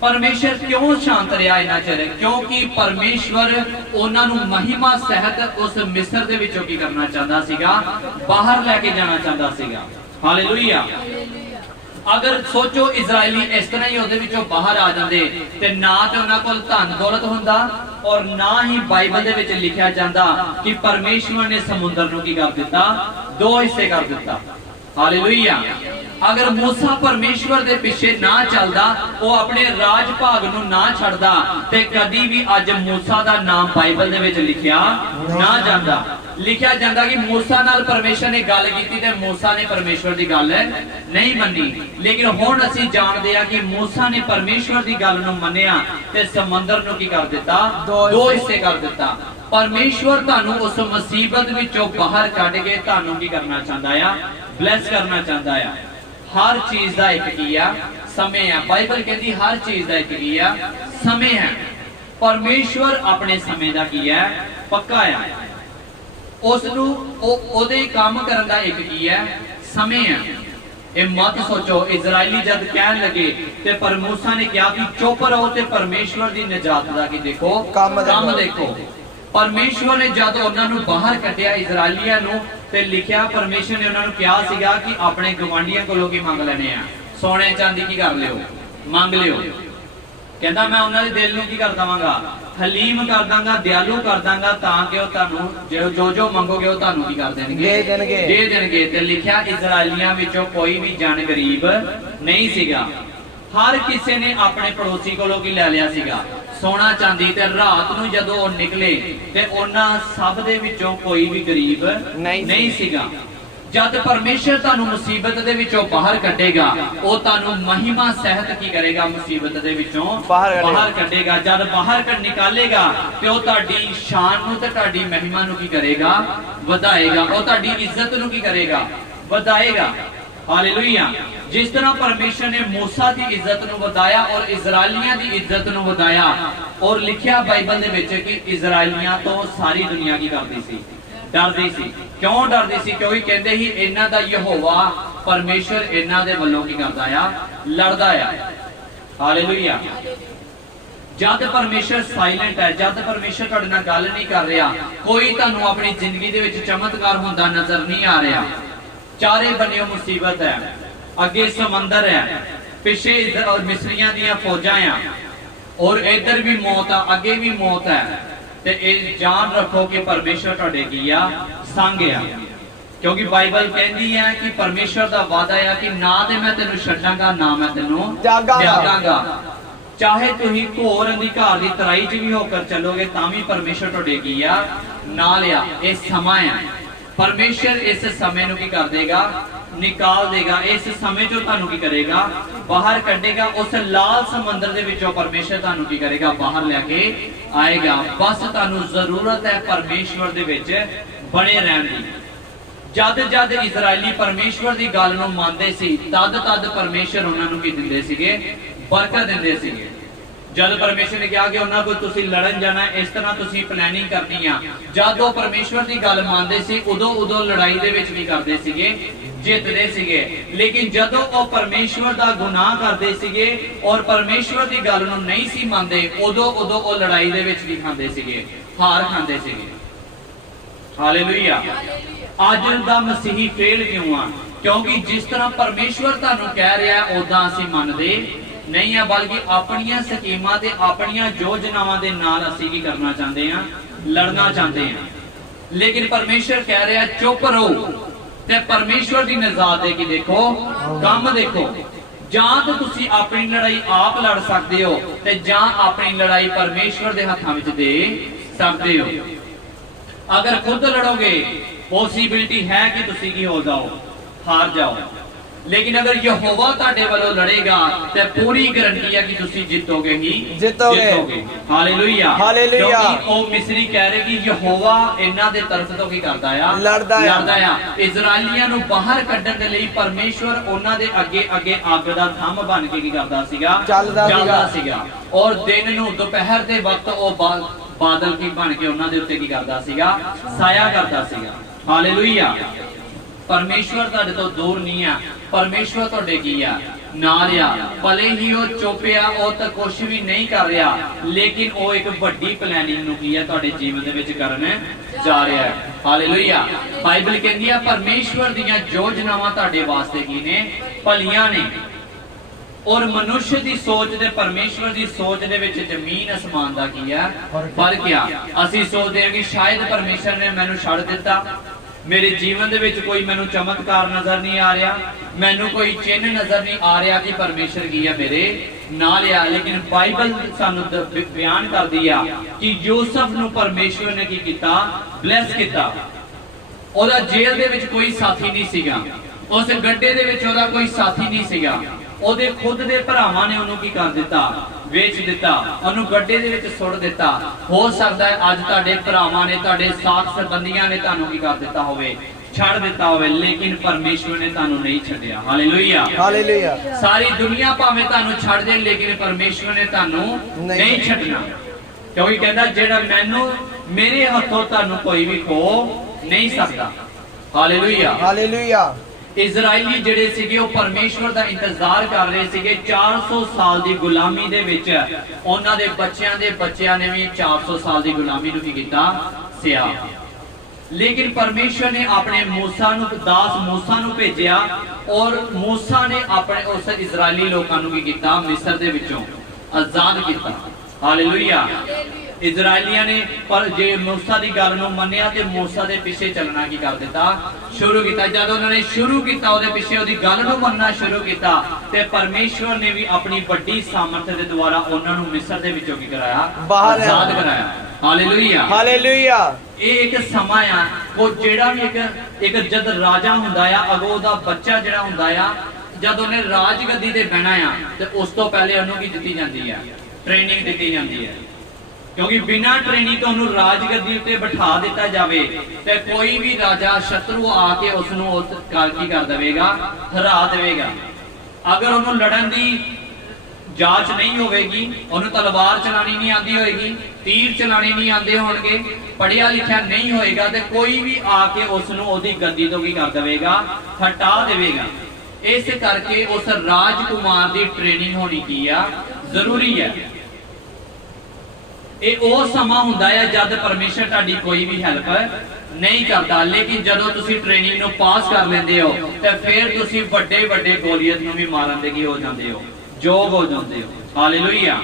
ਪਰਮੇਸ਼ਰ ਕਿਉਂ ਸ਼ਾਂਤ ਰਿਹਾ ਇਹਨਾਂ ਚਿਰ? ਕਿਉਂਕਿ ਪਰਮੇਸ਼ਵਰ ਉਹਨਾਂ ਨੂੰ ਮਹਿਮਾ ਸਹਿਤ ਉਸ ਮਿਸਰ ਦੇ ਵਿੱਚੋਂ ਕੀ ਕਰਨਾ ਚਾਹੁੰਦਾ ਸੀਗਾ, ਬਾਹਰ ਲੈ ਕੇ ਜਾਣਾ ਚਾਹੁੰਦਾ ਸੀਗਾ। ਹਾਲੇਲੂਇਆ। ਅਗਰ ਸੋਚੋ ਇਜ਼ਰਾਈਲੀ ਇਸ ਤਰ੍ਹਾਂ ਹੀ ਉਹਦੇ ਵਿੱਚੋਂ ਬਾਹਰ ਆ ਜਾਂਦੇ ਤੇ ਨਾ ਤੇ ਉਹਨਾਂ ਕੋਲ ਧਨ ਦੌਲਤ ਹੁੰਦਾ ਔਰ ਨਾ ਹੀ ਬਾਈਬਲ ਦੇ ਵਿੱਚ ਲਿਖਿਆ ਜਾਂਦਾ ਕਿ ਪਰਮੇਸ਼ਵਰ ਨੇ ਸਮੁੰਦਰ ਨੂੰ ਕੀ ਕਰ ਦਿੱਤਾ, 2 ਹਿੱਸੇ ਕਰ ਦਿੱਤਾ। ਹਾਲੇਲੂਇਆ। ਅਗਰ ਮੂਸਾ ਪਰਮੇਸ਼ਵਰ ਦੇ ਪਿੱਛੇ ਨਾ ਚੱਲਦਾ, ਉਹ ਆਪਣੇ ਰਾਜ ਭਾਗ ਨੂੰ ਨਾ ਛੱਡਦਾ ਤੇ ਕਦੀ ਵੀ ਅੱਜ ਮੂਸਾ ਦਾ ਨਾਮ ਬਾਈਬਲ ਦੇ ਵਿੱਚ ਲਿਖਿਆ ਨਾ ਜਾਂਦਾ। ਲਿਖਿਆ ਜਾਂਦਾ ਕਿ ਮੂਸਾ ਨਾਲ ਪਰਮੇਸ਼ਰ ਨੇ ਗੱਲ ਕੀਤੀ ਤੇ ਮੂਸਾ ਨੇ ਪਰਮੇਸ਼ਵਰ ਦੀ ਗੱਲ ਨਹੀਂ ਮੰਨੀ। ਲੇਕਿਨ ਹੁਣ ਅਸੀਂ ਜਾਣਦੇ ਹਾਂ ਕਿ ਮੂਸਾ ਨੇ ਪਰਮੇਸ਼ਵਰ ਦੀ ਗੱਲ ਨੂੰ ਮੰਨਿਆ ਤੇ ਸਮੁੰਦਰ ਨੂੰ ਕੀ ਕਰ ਦਿੱਤਾ, 2 ਹਿੱਸੇ ਕਰ ਦਿੱਤਾ। ਪਰਮੇਸ਼ਵਰ ਤੁਹਾਨੂੰ ਉਸ ਮੁਸੀਬਤ ਵਿੱਚੋਂ ਬਾਹਰ ਕੱਢ ਕੇ ਤੁਹਾਨੂੰ ਕੀ ਕਰਨਾ ਚਾਹੁੰਦਾ ਆ, ਬਲੈਸ ਕਰਨਾ ਚਾਹੁੰਦਾ ਆ। ਹਰ ਚੀਜ਼ ਦਾ ਇੱਕ ਕੀ ਆ, ਸਮੇਂ ਆ। ਬਾਈਬਲ ਕਹਿੰਦੀ ਹਰ ਚੀਜ਼ ਦਾ ਇੱਕ ਕੀ ਆ, ਸਮੇਂ ਹੈ। ਪਰਮੇਸ਼ਵਰ ਆਪਣੇ ਸਮੇਂ ਦਾ ਕੀ ਹੈ, ਪੱਕਾ ਆ। ਉਸ ਨੂੰ ਉਹਦੇ ਕੰਮ ਕਰਨ ਦਾ ਇੱਕ ਕੀ ਹੈ, ਸਮੇਂ ਹੈ। ਇਹ ਮਤ ਸੋਚੋ ਇਜ਼ਰਾਈਲੀ ਜਦ ਕਹਿਣ ਲੱਗੇ ਤੇ ਪਰ ਮੂਸਾ ਨੇ ਕਿਹਾ ਕਿ ਚੁੱਪ ਰਹੋ ਤੇ ਪਰਮੇਸ਼ਵਰ ਦੀ ਨਜਾਤ ਦਾ ਕੀ ਦੇਖੋ, ਕੰਮ ਦੇਖੋ। ਪਰਮੇਸ਼ਵਰ ਨੇ ਜਦ ਉਹਨਾਂ ਨੂੰ ਬਾਹਰ ਕੱਢਿਆ ਇਜ਼ਰਾਈਲੀਆਂ ਨੂੰ ਤੇ ਲਿਖਿਆ ਪਰਮੇਸ਼ਵਰ ਨੇ ਉਹਨਾਂ ਨੂੰ ਕਿਹਾ ਸੀਗਾ ਕਿ ਆਪਣੇ ਗਵਾਂਢੀਆਂ ਕੋਲੋਂ ਕੀ ਮੰਗ ਲੈਣੇ ਆ, ਸੋਨੇ ਚਾਂਦੀ ਕੀ ਕਰ ਲਿਓ, ਮੰਗ ਲਿਓ। ਕਹਿੰਦਾ ਮੈਂ ਉਹਨਾਂ ਦੇ ਦਿਲ ਨੂੰ ਕੀ ਕਰ ਦਵਾਂਗਾ, ਹਲੀਮ ਕਰ ਦਾਂਗਾ, ਦਿਆਲੂ ਕਰ ਦਾਂਗਾ, ਤਾਂ ਕਿ ਉਹ ਤੁਹਾਨੂੰ ਜੋ ਮੰਗੋਗੇ ਉਹ ਤੁਹਾਨੂੰ ਕੀ ਕਰ ਦੇਣਗੇ, ਦੇ ਦੇਣਗੇ। ਤੇ ਲਿਖਿਆ ਇਜ਼ਰਾਈਲੀਆਂ ਵਿੱਚੋਂ ਕੋਈ ਵੀ ਜਨ ਗਰੀਬ ਨਹੀਂ ਸੀਗਾ। ਹਰ ਕਿਸੇ ਨੇ ਆਪਣੇ ਪੜੋਸੀ ਕੋਲੋਂ ਕੀ ਲੈ ਲਿਆ ਸੀਗਾ, ਸੋਨਾ ਚਾਂਦੀ। ਤੇ ਰਾਤ ਨੂੰ ਜਦੋਂ ਉਹ ਨਿਕਲੇ ਤੇ ਉਹਨਾਂ ਸਭ ਦੇ ਵਿੱਚੋਂ ਕੋਈ ਵੀ ਗਰੀਬ ਨਹੀਂ ਸੀਗਾ। जद परमेश्वर ਤੁਹਾਨੂੰ ਮੁਸੀਬਤ ਦੇ ਵਿੱਚੋਂ ਬਾਹਰ ਕੱਢੇਗਾ ਉਹ ਤੁਹਾਨੂੰ ਮਹਿਮਾ ਸਹਿਤ ਕੀ ਕਰੇਗਾ ਮੁਸੀਬਤ ਦੇ ਵਿੱਚੋਂ ਬਾਹਰ ਕੱਢੇਗਾ ਜਦ ਬਾਹਰ ਨਿਕਾਲੇਗਾ ਤੇ ਉਹ ਤੁਹਾਡੀ ਸ਼ਾਨ ਨੂੰ ਤੇ ਤੁਹਾਡੀ ਮਹਿਮਾ ਨੂੰ ਕੀ ਕਰੇਗਾ ਵਧਾਏਗਾ ਉਹ ਤੁਹਾਡੀ ਇੱਜ਼ਤ ਨੂੰ ਕੀ ਕਰੇਗਾ ਵਧਾਏਗਾ ਹਾਲੇਲੂਇਆ ਜਿਸ ਤਰ੍ਹਾਂ ਪਰਮੇਸ਼ਰ ਨੇ मूसा ਦੀ ਇੱਜ਼ਤ ਨੂੰ ਵਧਾਇਆ ਔਰ ਇਜ਼ਰਾਈਲੀਆਂ ਦੀ ਇੱਜ਼ਤ ਨੂੰ ਵਧਾਇਆ ਔਰ ਲਿਖਿਆ ਬਾਈਬਲ ਦੇ ਵਿੱਚ ਕਿ ਇਜ਼ਰਾਈਲੀਆਂ ਤੋਂ ਸਾਰੀ ਦੁਨੀਆ ਕੀ ਕਰਦੀ ਸੀ ਡਰਦੀ ਸੀ ਕਿਉਂ ਡਰਦੀ ਸੀ ਕਿਉਂਕਿ ਕਹਿੰਦੇ ਸੀ ਇਹਨਾਂ ਦਾ ਯਹੋਵਾ ਪਰਮੇਸ਼ਰ ਇਹਨਾਂ ਦੇ ਵੱਲੋਂ ਕੀ ਕਰਦਾ ਆ ਲੜਦਾ ਆ ਹਾਲੇਲੂਇਆ ਜਦ ਪਰਮੇਸ਼ਰ ਸਾਇਲੈਂਟ ਹੈ ਜਦ ਪਰਮੇਸ਼ਰ ਤੁਹਾਡੇ ਨਾਲ ਗੱਲ ਨਹੀਂ ਕਰ ਰਿਹਾ ਕੋਈ ਤੁਹਾਨੂੰ ਆਪਣੀ ਜ਼ਿੰਦਗੀ ਦੇ ਵਿੱਚ ਚਮਤਕਾਰ ਹੁੰਦਾ ਨਜ਼ਰ ਨਹੀਂ ਆ ਰਿਹਾ ਚਾਰੇ ਬੰਨਿਓ ਮੁਸੀਬਤ ਹੈ ਅੱਗੇ ਸਮੁੰਦਰ ਹੈ ਪਿੱਛੇ ਮਿਸਰੀਆਂ ਦੀਆਂ ਫੌਜਾਂ ਆ ਔਰ ਇੱਧਰ ਵੀ ਮੌਤ ਆ ਅੱਗੇ ਵੀ ਮੌਤ ਹੈ ਤੇ ਇਹ ਜਾਣ ਰੱਖੋ ਕਿ ਪਰਮੇਸ਼ਰ ਤੁਹਾਡੇ ਕੀ ਆ ਸੰਗ ਆ ਕਿਉਂਕਿ ਬਾਈਬਲ ਕਹਿੰਦੀ ਹੈ ਕਿ ਪਰਮੇਸ਼ਰ ਦਾ ਵਾਅਦਾ ਹੈ ਕਿ ਨਾ ਤੇ ਮੈਂ ਤੈਨੂੰ ਛੱਡਾਂਗਾ ਨਾ ਮੈਂ ਤੈਨੂੰ ਤਿਆਗਾਂਗਾ ਚਾਹੇ ਤੁਸੀਂ ਘੋਰ ਅੰਧਕਾਰ ਦੀ ਤਰਾਈ 'ਚ ਵੀ ਹੋकर ਚੱਲੋਗੇ ਤਾਂ ਵੀ ਪਰਮੇਸ਼ਰ ਤੁਹਾਡੇ ਕੀ ਆ ਨਾਲ ਆ ਇਹ ਸਮਾਂ ਆ ਪਰਮੇਸ਼ਰ ਇਸ ਸਮੇਂ ਨੂੰ ਕੀ ਕਰ ਦੇਗਾ ਨਿਕਾਲ ਦੇਗਾ ਇਸ ਸਮੇਂ ਚੋਂ ਤੁਹਾਨੂੰ ਕੀ ਕਰੇਗਾ ਬਾਹਰ ਕੱਢੇਗਾ ਉਸ ਲਾਲ ਸਮੁੰਦਰ ਦੇ ਵਿੱਚੋਂ ਪਰਮੇਸ਼ਰ ਤੁਹਾਨੂੰ ਕੀ ਕਰੇਗਾ ਬਾਹਰ ਲੈ ਕੇ ਆਏਗਾ ਬਸ ਤੁਹਾਨੂੰ ਜ਼ਰੂਰਤ ਹੈ ਪਰਮੇਸ਼ਵਰ ਦੇ ਵਿੱਚ ਬਣੇ ਰਹਿਣ ਦੀ ਜਦ ਜਦ ਇਜ਼ਰਾਈਲੀ ਪਰਮੇਸ਼ਵਰ ਦੀ ਗੱਲ ਨੂੰ ਮੰਨਦੇ ਸੀ ਤਦ ਤਦ ਪਰਮੇਸ਼ਰ ਉਹਨਾਂ ਨੂੰ ਕੀ ਦਿੰਦੇ ਸੀਗੇ ਬਰਕਤ ਦਿੰਦੇ ਸੀਗੇ ਜਦ ਪਰਮੇਸ਼ਰ ਨੇ ਕਿਹਾ ਕਿ ਉਹਨਾਂ ਕੋਲ ਤੁਸੀਂ ਲੜਨ ਜਾਣਾ ਇਸ ਤਰ੍ਹਾਂ ਤੁਸੀਂ ਪਲੈਨਿੰਗ ਕਰਨੀ ਆ ਜਦ ਉਹ ਪਰਮੇਸ਼ਵਰ ਦੀ ਗੱਲ ਮੰਨਦੇ ਸੀ ਉਦੋਂ ਲੜਾਈ ਦੇ ਵਿੱਚ ਵੀ ਕਰਦੇ ਸੀਗੇ ਜਿੱਤਦੇ ਸੀਗੇ ਲੇਕਿਨ ਜਦੋਂ ਉਹ ਪਰਮੇਸ਼ਵਰ ਦਾ ਗੁਨਾਹ ਕਰਦੇ ਸੀਗੇ ਔਰ ਪਰਮੇਸ਼ਵਰ ਦੀ ਗੱਲ ਨੂੰ ਨਹੀਂ ਸੀ ਮੰਨਦੇ ਉਦੋਂ ਉਹ ਲੜਾਈ ਦੇ ਵਿੱਚ ਵੀ ਖਾਂਦੇ ਸੀਗੇ ਹਾਰ ਖਾਂਦੇ ਸੀਗੇ ਹਾਲੇਲੂਇਆ ਅੱਜ ਦਾ ਮਸੀਹੀ ਫੇਲ ਕਿਉਂ ਆ ਕਿਉਂਕਿ ਜਿਸ ਤਰ੍ਹਾਂ ਪਰਮੇਸ਼ਵਰ ਤੁਹਾਨੂੰ ਕਹਿ ਰਿਹਾ ਉਦਾਂ ਅਸੀਂ ਮੰਨਦੇ ਨਹੀਂ ਆ ਬਲਕਿ ਆਪਣੀਆਂ ਸਕੀਮਾਂ ਤੇ ਆਪਣੀਆਂ ਯੋਜਨਾਵਾਂ ਦੇ ਨਾਲ ਅਸੀਂ ਕੀ ਕਰਨਾ ਚਾਹੁੰਦੇ ਆ ਲੜਨਾ ਚਾਹੁੰਦੇ ਆ ਲੇਕਿਨ ਪਰਮੇਸ਼ਰ ਕਹਿ ਰਿਹਾ ਚੁੱਪ ਰਹੋ ਤੇ ਪਰਮੇਸ਼ਵਰ ਦੀ ਨਿਜ਼ਾਤ ਦੇ ਕੀ ਦੇਖੋ ਕੰਮ ਦੇਖੋ ਜਾਂ ਤਾਂ ਤੁਸੀਂ ਆਪਣੀ ਲੜਾਈ ਆਪ ਲੜ ਸਕਦੇ ਹੋ ਤੇ ਜਾਂ ਆਪਣੀ ਲੜਾਈ ਪਰਮੇਸ਼ਵਰ ਦੇ ਹੱਥਾਂ ਵਿੱਚ ਦੇ ਸਕਦੇ ਹੋ ਅਗਰ ਖੁਦ ਲੜੋਗੇ ਪੋਸੀਬਿਲਿਟੀ ਹੈ ਕਿ ਤੁਸੀਂ ਕੀ ਹੋ ਜਾਓ ਹਾਰ ਜਾਓ लेकिन अगर यहोवा ਤੁਹਾਡੇ ਵੱਲੋਂ ਲੜੇਗਾ ਤੇ ਪੂਰੀ ਗਾਰੰਟੀ ਹੈ ਕਿ ਤੁਸੀਂ ਜਿੱਤੋਗੇ ਹੀ ਜਿੱਤੋਗੇ ਹਾਲੇਲੂਇਆ ਹਾਲੇਲੂਇਆ ਉਹ ਮਿਸਰੀ ਕਹਿ ਰਹੇ ਕਿ ਯਹੋਵਾ ਇਹਨਾਂ ਦੇ ਤਰਫ ਤੋਂ ਕੀ ਕਰਦਾ ਆ ਲੜਦਾ ਆ ਇਜ਼ਰਾਈਲੀਆਂ ਨੂੰ ਬਾਹਰ ਕੱਢਣ ਦੇ ਲਈ ਪਰਮੇਸ਼ਵਰ ਉਹਨਾਂ ਦੇ ਅੱਗੇ ਅੱਗ ਦਾ ਥੰਮ ਬਣ ਕੇ ਕੀ ਕਰਦਾ ਸੀਗਾ ਚੱਲਦਾ ਸੀਗਾ ਔਰ ਦਿਨ ਨੂੰ ਦੁਪਹਿਰ ਦੇ ਵਕਤ ਉਹ ਬਾਦਲ ਕੀ ਬਣ ਕੇ ਉਹਨਾਂ ਦੇ ਉੱਤੇ ਕੀ ਕਰਦਾ ਸੀਗਾ ਸਾਇਆ ਕਰਦਾ ਸੀਗਾ ਹਾਲੇਲੂਇਆ ਪਰਮੇਸ਼ਵਰ ਤੁਹਾਡੇ ਤੋਂ ਦੂਰ ਨਹੀਂ ਆ ਪਰਮੇਸ਼ਵਰ ਤੁਹਾਡੇ ਕੀ ਆ ਨਾਲ ਆ ਭਲੇ ਹੀ ਉਹ ਚੁੱਪਿਆ ਉਹ ਤਾਂ ਕੁਝ ਵੀ ਨਹੀਂ ਕਰ ਰਿਹਾ ਲੇਕਿਨ ਉਹ ਇੱਕ ਵੱਡੀ ਪਲੈਨਿੰਗ ਨੂੰ ਕੀ ਆ ਤੁਹਾਡੇ ਜੀਵਨ ਦੇ ਵਿੱਚ ਕਰਨ ਜਾ ਰਿਹਾ ਹੈ ਹਾਲੇਲੂਇਆ ਬਾਈਬਲ ਕਹਿੰਦੀ ਆ ਪਰਮੇਸ਼ਵਰ ਦੀਆਂ ਯੋਜਨਾਵਾਂ ਤੁਹਾਡੇ ਵਾਸਤੇ ਕੀ ਨੇ ਭਲੀਆਂ ਨੇ ਔਰ ਮਨੁੱਖ ਦੀ ਸੋਚ ਤੇ ਪਰਮੇਸ਼ਵਰ ਦੀ ਸੋਚ ਦੇ ਵਿੱਚ ਜ਼ਮੀਨ ਅਸਮਾਨ ਦਾ ਕੀ ਆ ਫਰਕ ਆ ਅਸੀਂ ਸੋਚਦੇ ਹਾਂ ਕਿ ਸ਼ਾਇਦ ਪਰਮੇਸ਼ਰ ਨੇ ਮੈਨੂੰ ਛੱਡ ਦਿੱਤਾ मेरे जीवन दे विच कोई मैनू चमत्कार नजर नहीं आ रहा मैनू कोई चिन्ह नजर नहीं आ रहा कि परमेश्वर की है मेरे नाल आ लेकिन बाइबल सानू बयान करदी आ कि यूसुफ नू परमेश्वर ने की कीता ब्लेस कीता ओदा जेल दे विच कोई साथी नहीं सीगा उस गड्ढे दे विच ओदा कोई साथी नहीं सीगा ओदे खुद दे भरावां ने ओनू की कर दिता ਵੇਚ ਦਿੱਤਾ ਉਹਨੂੰ ਗੱਡੇ ਦੇ ਵਿੱਚ ਸੁੱਟ ਦਿੱਤਾ ਹੋ ਸਕਦਾ ਹੈ ਅੱਜ ਤੁਹਾਡੇ ਭਰਾਵਾਂ ਨੇ ਤੁਹਾਡੇ ਸਾਥ ਸੰਬੰਧੀਆਂ ਨੇ ਤੁਹਾਨੂੰ ਕੀ ਕਰ ਦਿੱਤਾ ਹੋਵੇ ਛੱਡ ਦਿੱਤਾ ਹੋਵੇ ਲੇਕਿਨ ਪਰਮੇਸ਼ਵਰ ਨੇ ਤੁਹਾਨੂੰ ਨਹੀਂ ਛੱਡਿਆ ਹਾਲੇਲੂਇਆ ਹਾਲੇਲੂਇਆ ਸਾਰੀ ਦੁਨੀਆ ਭਾਵੇਂ ਤੁਹਾਨੂੰ ਛੱਡ ਦੇ ਲੇਕਿਨ ਪਰਮੇਸ਼ਵਰ ਨੇ ਤੁਹਾਨੂੰ ਨਹੀਂ ਛੱਡਣਾ ਕਿਉਂਕਿ ਕਹਿੰਦਾ ਜਿਹੜਾ ਮੈਨੂੰ ਮੇਰੇ ਹੱਥੋਂ ਤੁਹਾਨੂੰ ਕੋਈ ਵੀ ਖੋ ਨਹੀਂ ਸਕਦਾ ਹਾਲੇਲੂਇਆ ਹਾਲੇਲੂਇਆ ਇਜ਼ਰਾਈਲੀ ਜਿਹੜੇ ਸੀਗੇ ਉਹ ਪਰਮੇਸ਼ਵਰ ਦਾ ਇੰਤਜ਼ਾਰ ਕਰ ਰਹੇ ਸੀਗੇ 400 ਸਾਲ ਦੀ ਗੁਲਾਮੀ ਦੇ ਵਿੱਚ ਉਹਨਾਂ ਦੇ ਬੱਚਿਆਂ ਨੇ ਵੀ 400 ਸਾਲ ਦੀ ਗੁਲਾਮੀ ਨੂੰ ਕੀ ਕੀਤਾ ਸਿਆ ਲੇਕਿਨ ਪਰਮੇਸ਼ਵਰ ਨੇ ਆਪਣੇ ਦਾਸ मूसा ਨੂੰ ਭੇਜਿਆ ਔਰ मूसा ਨੇ ਆਪਣੇ ਉਸ ਇਜ਼ਰਾਈਲੀ ਲੋਕਾਂ ਨੂੰ ਕੀ ਕੀਤਾ ਮਿਸਰ ਦੇ ਵਿੱਚੋਂ ਆਜ਼ਾਦ ਕੀਤਾ ਹਾਲੇਲੂਇਆ ਇਜ਼ਰਾਈਲੀਆਂ ਨੇ ਪਰ ਜੇ मूसा ਦੀ ਗੱਲ ਨੂੰ ਮੰਨਿਆ ਤੇ मूसा ਦੇ ਪਿੱਛੇ ਚੱਲਣਾ ਕੀ ਕਰ ਦਿੱਤਾ ਸ਼ੁਰੂ ਕੀਤਾ ਜਦ ਉਹਨਾਂ ਨੇ ਸ਼ੁਰੂ ਕੀਤਾ ਉਹਦੇ ਪਿੱਛੇ ਉਹਦੀ ਗੱਲ ਨੂੰ ਮੰਨਣਾ ਸ਼ੁਰੂ ਕੀਤਾ ਤੇ ਪਰਮੇਸ਼ਵਰ ਨੇ ਵੀ ਆਪਣੀ ਵੱਡੀ ਸਾਮਰਥ ਦੇ ਦੁਆਰਾ ਉਹਨਾਂ ਨੂੰ ਮਿਸਰ ਦੇ ਵਿੱਚੋਂ ਕੀ ਕਰਾਇਆ ਆਜ਼ਾਦ ਕਰਾਇਆ ਹਾਲੇਲੂਇਆ। ਹਾਲੇਲੂਇਆ। ਇਹ ਇੱਕ ਸਮਾਂ ਆ, ਉਹ ਜਿਹੜਾ ਵੀ ਇੱਕ ਜਦ ਰਾਜਾ ਹੁੰਦਾ ਆ, ਅਗੋ ਉਹਦਾ ਬੱਚਾ ਜਿਹੜਾ ਹੁੰਦਾ ਆ, ਜਦ ਉਹਨੇ ਰਾਜ ਗੱਦੀ ਤੇ ਬਹਿਣਾ ਆ, ਤੇ ਉਸ ਤੋਂ ਪਹਿਲੇ ਉਹਨੂੰ ਕੀ ਦਿੱਤੀ ਜਾਂਦੀ ਆ? ਟ੍ਰੇਨਿੰਗ ਦਿੱਤੀ ਜਾਂਦੀ ਹੈ। ਕਿਉਂਕਿ ਬਿਨਾਂ ਟ੍ਰੇਨਿੰਗ ਤੋਂ ਉਹਨੂੰ ਰਾਜ ਗੱਦੀ ਉੱਤੇ ਬਿਠਾ ਦਿੱਤਾ ਜਾਵੇ ਤੇ ਕੋਈ ਵੀ ਰਾਜਾ ਸ਼ਤਰੂ ਆ ਕੇ ਉਸ ਨੂੰ ਉਸ ਕੀ ਕਰ ਦੇਵੇਗਾ? ਹਰਾ ਦੇਵੇਗਾ। ਅਗਰ ਉਹਨੂੰ ਲੜਨ ਦੀ ਜਾਂਚ ਨਹੀਂ ਹੋਵੇਗੀ, ਉਹਨੂੰ ਤਲਵਾਰ ਚਲਾਣੀ ਨਹੀਂ ਆਉਂਦੀ ਹੋਏਗੀ, ਤੀਰ ਚਲਾਣੇ ਨਹੀਂ ਆਉਂਦੇ ਹੋਣਗੇ, ਪੜਿਆ ਲਿਖਿਆ ਨਹੀਂ ਹੋਏਗਾ, ਤੇ ਕੋਈ ਵੀ ਆ ਕੇ ਉਸ ਨੂੰ ਉਹਦੀ ਗੱਦੀ ਤੋਂ ਕੀ ਕਰ ਦੇਵੇਗਾ? ਹਟਾ ਦੇਵੇਗਾ। ਇਸ ਕਰਕੇ ਉਸ ਰਾਜਕੁਮਾਰ ਦੀ ਟ੍ਰੇਨਿੰਗ ਹੋਣੀ ਕੀ ਆ? ਜ਼ਰੂਰੀ ਹੈ। ਇਹ ਉਹ ਸਮਾਂ ਹੁੰਦਾ ਹੈ ਜਦ ਪਰਮੇਸ਼ਰ ਤੁਹਾਡੀ ਕੋਈ ਵੀ ਹੈਲਪ ਨਹੀਂ ਕਰਦਾ, ਲੇਕਿਨ ਜਦੋਂ ਤੁਸੀਂ ਟ੍ਰੇਨਿੰਗ ਨੂੰ ਪਾਸ ਕਰ ਲੈਂਦੇ ਹੋ ਤੇ ਫਿਰ ਤੁਸੀਂ ਵੱਡੇ ਵੱਡੇ ਗੋਲੀਅਤ ਨੂੰ ਵੀ ਮਾਰਨ ਦੇ ਕੀ ਹੋ ਜਾਂਦੇ ਹੋ? ਯੋਗ ਹੋ ਜਾਂਦੇ ਹੋ। ਹਾਲੇਲੂਇਆ।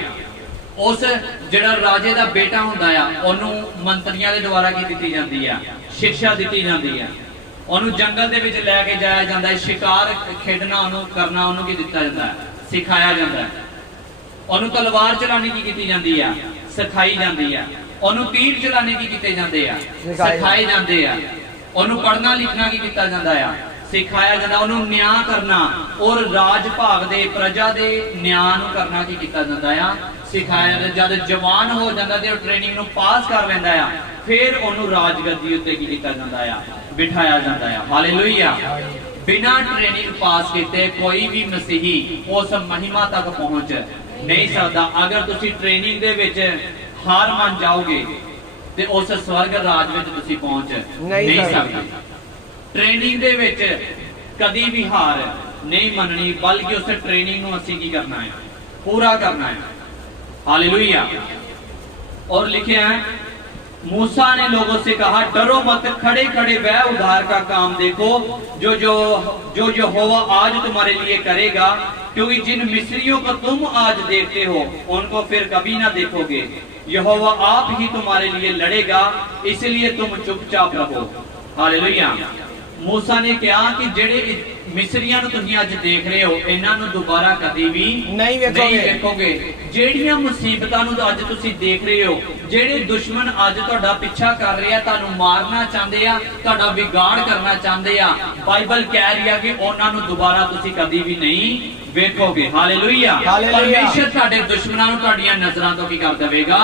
ਉਸ ਜਿਹੜਾ ਰਾਜੇ ਦਾ ਬੇਟਾ ਹੁੰਦਾ ਆ, ਉਹਨੂੰ ਮੰਤਰੀਆਂ ਦੇ ਦੁਆਰਾ ਕੀ ਦਿੱਤੀ ਜਾਂਦੀ ਆ? ਸਿੱਖਿਆ ਦਿੱਤੀ ਜਾਂਦੀ ਆ। ਉਹਨੂੰ ਜੰਗਲ ਦੇ ਵਿੱਚ ਲੈ ਕੇ ਜਾਇਆ ਜਾਂਦਾ ਹੈ, ਸ਼ਿਕਾਰ ਖੇਡਣਾ ਉਹਨੂੰ ਕਰਨਾ ਉਹਨੂੰ ਕੀ ਦਿੱਤਾ ਜਾਂਦਾ ਹੈ? ਸਿਖਾਇਆ ਜਾਂਦਾ ਹੈ। ਉਹਨੂੰ ਤਲਵਾਰ ਚਲਾਣੀ ਕੀ ਕੀਤੀ ਜਾਂਦੀ ਆ? ਸਿਖਾਈ ਜਾਂਦੀ ਆ। ਉਹਨੂੰ ਤੀਰ ਚਲਾਣੇ ਕੀ ਕੀਤੇ ਜਾਂਦੇ ਆ? ਸਿਖਾਏ ਜਾਂਦੇ ਆ। ਉਹਨੂੰ ਪੜ੍ਹਨਾ ਲਿਖਣਾ ਕੀ ਕੀਤਾ ਜਾਂਦਾ ਆ? ਸਿਖਾਇਆ ਜਾਂਦਾ। ਉਹਨੂੰ ਨਿਆਂ ਕਰਨਾ ਔਰ ਰਾਜ ਭਾਗ ਦੇ ਪ੍ਰਜਾ ਦੇ ਨਿਆਂ ਨੂੰ ਕਰਨਾ ਕੀ ਕੀਤਾ ਜਾਂਦਾ ਆ? ਸਿਖਾਇਆ ਜਾਂਦਾ। ਜਦ ਜਵਾਨ ਹੋ ਜਾਂਦਾ ਤੇ ਉਹ ਟ੍ਰੇਨਿੰਗ ਨੂੰ ਪਾਸ ਕਰ ਲੈਂਦਾ ਆ, ਫਿਰ ਉਹਨੂੰ ਰਾਜਗੱਦੀ ਉੱਤੇ ਕੀ ਕੀਤਾ ਜਾਂਦਾ ਆ? ਬਿਠਾਇਆ ਜਾਂਦਾ ਆ। ਹਾਲੇਲੂਇਆ। ਬਿਨਾਂ ਟ੍ਰੇਨਿੰਗ ਪਾਸ ਕੀਤੇ ਕੋਈ ਵੀ ਮਸੀਹੀ ਉਸ ਮਹਿਮਾ ਤੱਕ ਪਹੁੰਚ ਨਹੀਂ ਸਕਦਾ। ਅਗਰ ਤੁਸੀਂ ਟ੍ਰੇਨਿੰਗ ਦੇ ਵਿੱਚ ਹਾਰ ਮੰਨ ਜਾਓਗੇ ਤੇ ਉਸ ਸਵਰਗ ਰਾਜ ਵਿੱਚ ਤੁਸੀਂ ਪਹੁੰਚ ਨਹੀਂ ਸਕਦੇ। ਟ੍ਰੇਨਿੰਗ ਦੇ ਵਿੱਚ ਕਦੀ ਵੀ ਹਾਰ ਨਹੀਂ ਮੰਨਣੀ, ਬਲਕਿ ਉਸ ਟ੍ਰੇਨਿੰਗ ਨੂੰ ਅਸੀਂ ਕੀ ਕਰਨਾ ਹੈ? पूरा करना है। हालेलुया। और लिखे हैं, मूसा ने लोगों से कहा, डरो मत, खड़े खड़े वह उद्धार का काम देखो जो जो जो यहोवा आज तुम्हारे लिए करेगा, क्योंकि जिन मिस्रियों को तुम आज देखते हो उनको फिर कभी ना देखोगे। यहोवा आप ही तुम्हारे लिए लड़ेगा, इसलिए तुम चुपचाप रहो। हालेलुया। मूसा ने कहा कि जेड़े मिस्रियां ਨੂੰ ਤੁਸੀਂ ਅੱਜ ਦੇਖ ਰਹੇ ਹੋ, ਇਹਨਾਂ ਨੂੰ ਦੁਬਾਰਾ ਕਦੀ ਵੀ ਨਹੀਂ ਵੇਖੋਗੇ। ਜਿਹੜੀਆਂ ਮੁਸੀਬਤਾਂ ਨੂੰ ਅੱਜ ਤੁਸੀਂ ਦੇਖ ਰਹੇ ਹੋ, ਜਿਹੜੇ ਦੁਸ਼ਮਣ ਅੱਜ ਤੁਹਾਡਾ ਪਿੱਛਾ ਕਰ ਰਹੇ ਆ, ਤੁਹਾਨੂੰ ਮਾਰਨਾ ਚਾਹੁੰਦੇ ਆ, ਤੁਹਾਡਾ ਵਿਗਾੜ ਕਰਨਾ ਚਾਹੁੰਦੇ ਆ, ਬਾਈਬਲ ਕਹਿ ਰਹੀ ਆ ਕਿ ਉਹਨਾਂ ਨੂੰ ਦੁਬਾਰਾ ਤੁਸੀਂ ਕਦੀ ਵੀ ਨਹੀਂ ਵੇਖੋਗੇ। ਹਾਲੇਲੂਇਆ। ਪਰਮੇਸ਼ਰ ਤੁਹਾਡੇ ਦੁਸ਼ਮਣਾਂ ਨੂੰ ਤੁਹਾਡੀਆਂ ਨਜ਼ਰਾਂ ਤੋਂ ਕੀ ਕਰ ਦੇਵੇਗਾ?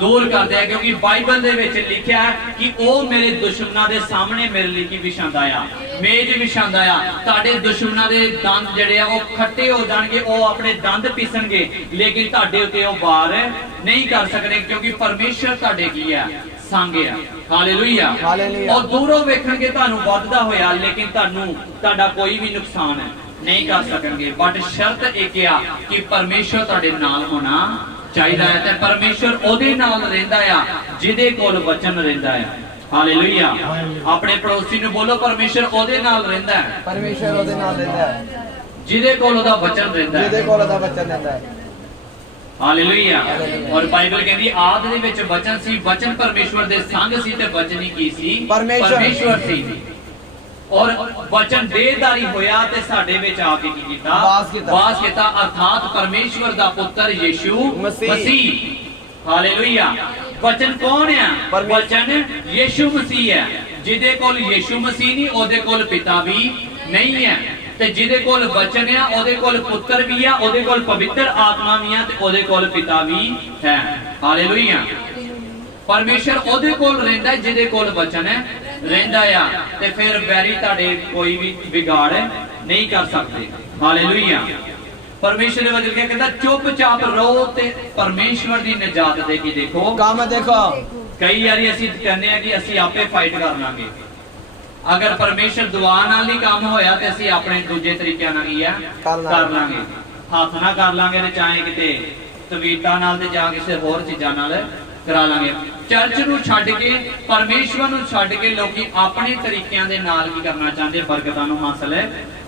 ਦੂਰ ਕਰ ਦੇਗਾ, ਕਿਉਂਕਿ ਬਾਈਬਲ ਦੇ ਵਿੱਚ ਲਿਖਿਆ ਹੈ ਕਿ ਉਹ ਮੇਰੇ ਦੁਸ਼ਮਣਾਂ ਦੇ ਸਾਹਮਣੇ ਮੇਰੇ ਲਈ ਕੀ ਵਿਛਾਉਂਦਾ ਆ? ਮੇਜ਼ ਵਿਛਾਉਂਦਾ ਆ। ਤੁਹਾਡੇ ਦੁਸ਼ਮਣਾਂ ਦੇ ਦੰਦ ਜਿਹੜੇ ਆ ਉਹ ਖੱਟੇ ਹੋ ਜਾਣਗੇ, ਉਹ ਆਪਣੇ ਦੰਦ ਪੀਸਣਗੇ, ਲੇਕਿਨ ਤੁਹਾਡੇ ਉੱਤੇ ਉਹ ਵਾਰ ਨਹੀਂ ਕਰ ਸਕਦੇ, ਕਿਉਂਕਿ ਪਰਮੇਸ਼ਰ ਤੁਹਾਡੇ ਕੀ ਆ? ਸੰਗ ਆ। ਹਾਲੇਲੂਇਆ। ਉਹ ਦੂਰੋਂ ਵੇਖਣਗੇ ਤੁਹਾਨੂੰ ਵੱਧਦਾ ਹੋਇਆ, ਲੇਕਿਨ ਤੁਹਾਨੂੰ ਤੁਹਾਡਾ ਕੋਈ ਵੀ ਨੁਕਸਾਨ नहीं कर सकेंगे। बट शर्त एक आ कि परमेश्वर तुहाडे नाल होना चाहिदा है, ते परमेश्वर ओदे नाल रहिंदा आ जिहदे कोल वचन रहिंदा है। हालेलुया। अपने पड़ोसी नूं बोलो, परमेश्वर ओदे नाल रहिंदा है, परमेश्वर ओदे नाल रहिंदा है जिहदे कोल ओदा वचन रहिंदा है, जिहदे कोल ओदा वचन रहिंदा है। हालेलुया। और बाइबल कहती आद दे विच वचन सी, वचन परमेश्वर दे संग सी, ते वचन ही की सी? परमेश्वर सी। और वचन देहधारी होया ते साडे विच आके की कीता? वास कीता, अर्थात परमेश्वर दा पुत्र यीशु मसीह। हालेलुया। वचन कौन है? वचन यीशु मसीह है। जिहदे कोल यीशु मसीह नहीं, ओदे कोल पिता भी नहीं है, ते जिहदे कोल वचन है ओदे कोल पुत्र भी है, ओदे कोल पवित्र आत्मा भी है, ते ओदे कोल पिता भी है। हालेलुया। परमेश्वर ओदे कोल रहिंदा है जिहदे कोल वचन है रहिंदा आ, ते फिर बैरी तुहाडे कोई भी बिगाड़ नहीं कर सकते। हालेलुया। परमेश्वर ने वचन कहता चुपचाप रहो ते परमेश्वर दी निजात दे की देखो काम देखो। कई बारी ਅਸੀਂ ਕਹਿੰਦੇ ਆ ਕਿ ਅਸੀਂ ਆਪੇ ਫਾਈਟ ਕਰ ਲਾਂਗੇ। अगर परमेश्वर दुआ नाल ही काम होया ते ਅਸੀਂ ਆਪਣੇ ਦੂਜੇ ਤਰੀਕਿਆਂ ਨਾਲ ਹੀ ਆ ਕਰ ਲਾਂਗੇ। ਹੱਥ ਨਾਲ ਕਰ ਲਾਂਗੇ ਤੇ ਚਾਹੇ ਕਿਤੇ ਤਵੀਤਾਂ ਨਾਲ ਤੇ ਜਾਂ ਕਿਸੇ ਹੋਰ ਚੀਜ਼ਾਂ ਨਾਲ ਕਰਾ ਲਾਂਗੇ। ਚਰਚ ਨੂੰ ਛੱਡ ਕੇ, ਪਰਮੇਸ਼ਵਰ ਨੂੰ ਛੱਡ ਕੇ ਲੋਕੀ ਆਪਣੇ ਤਰੀਕਿਆਂ ਦੇ ਨਾਲ ਕੀ ਕਰਨਾ ਚਾਹੁੰਦੇ? ਬਰਕਤਾਂ ਨੂੰ ਹਾਸਲ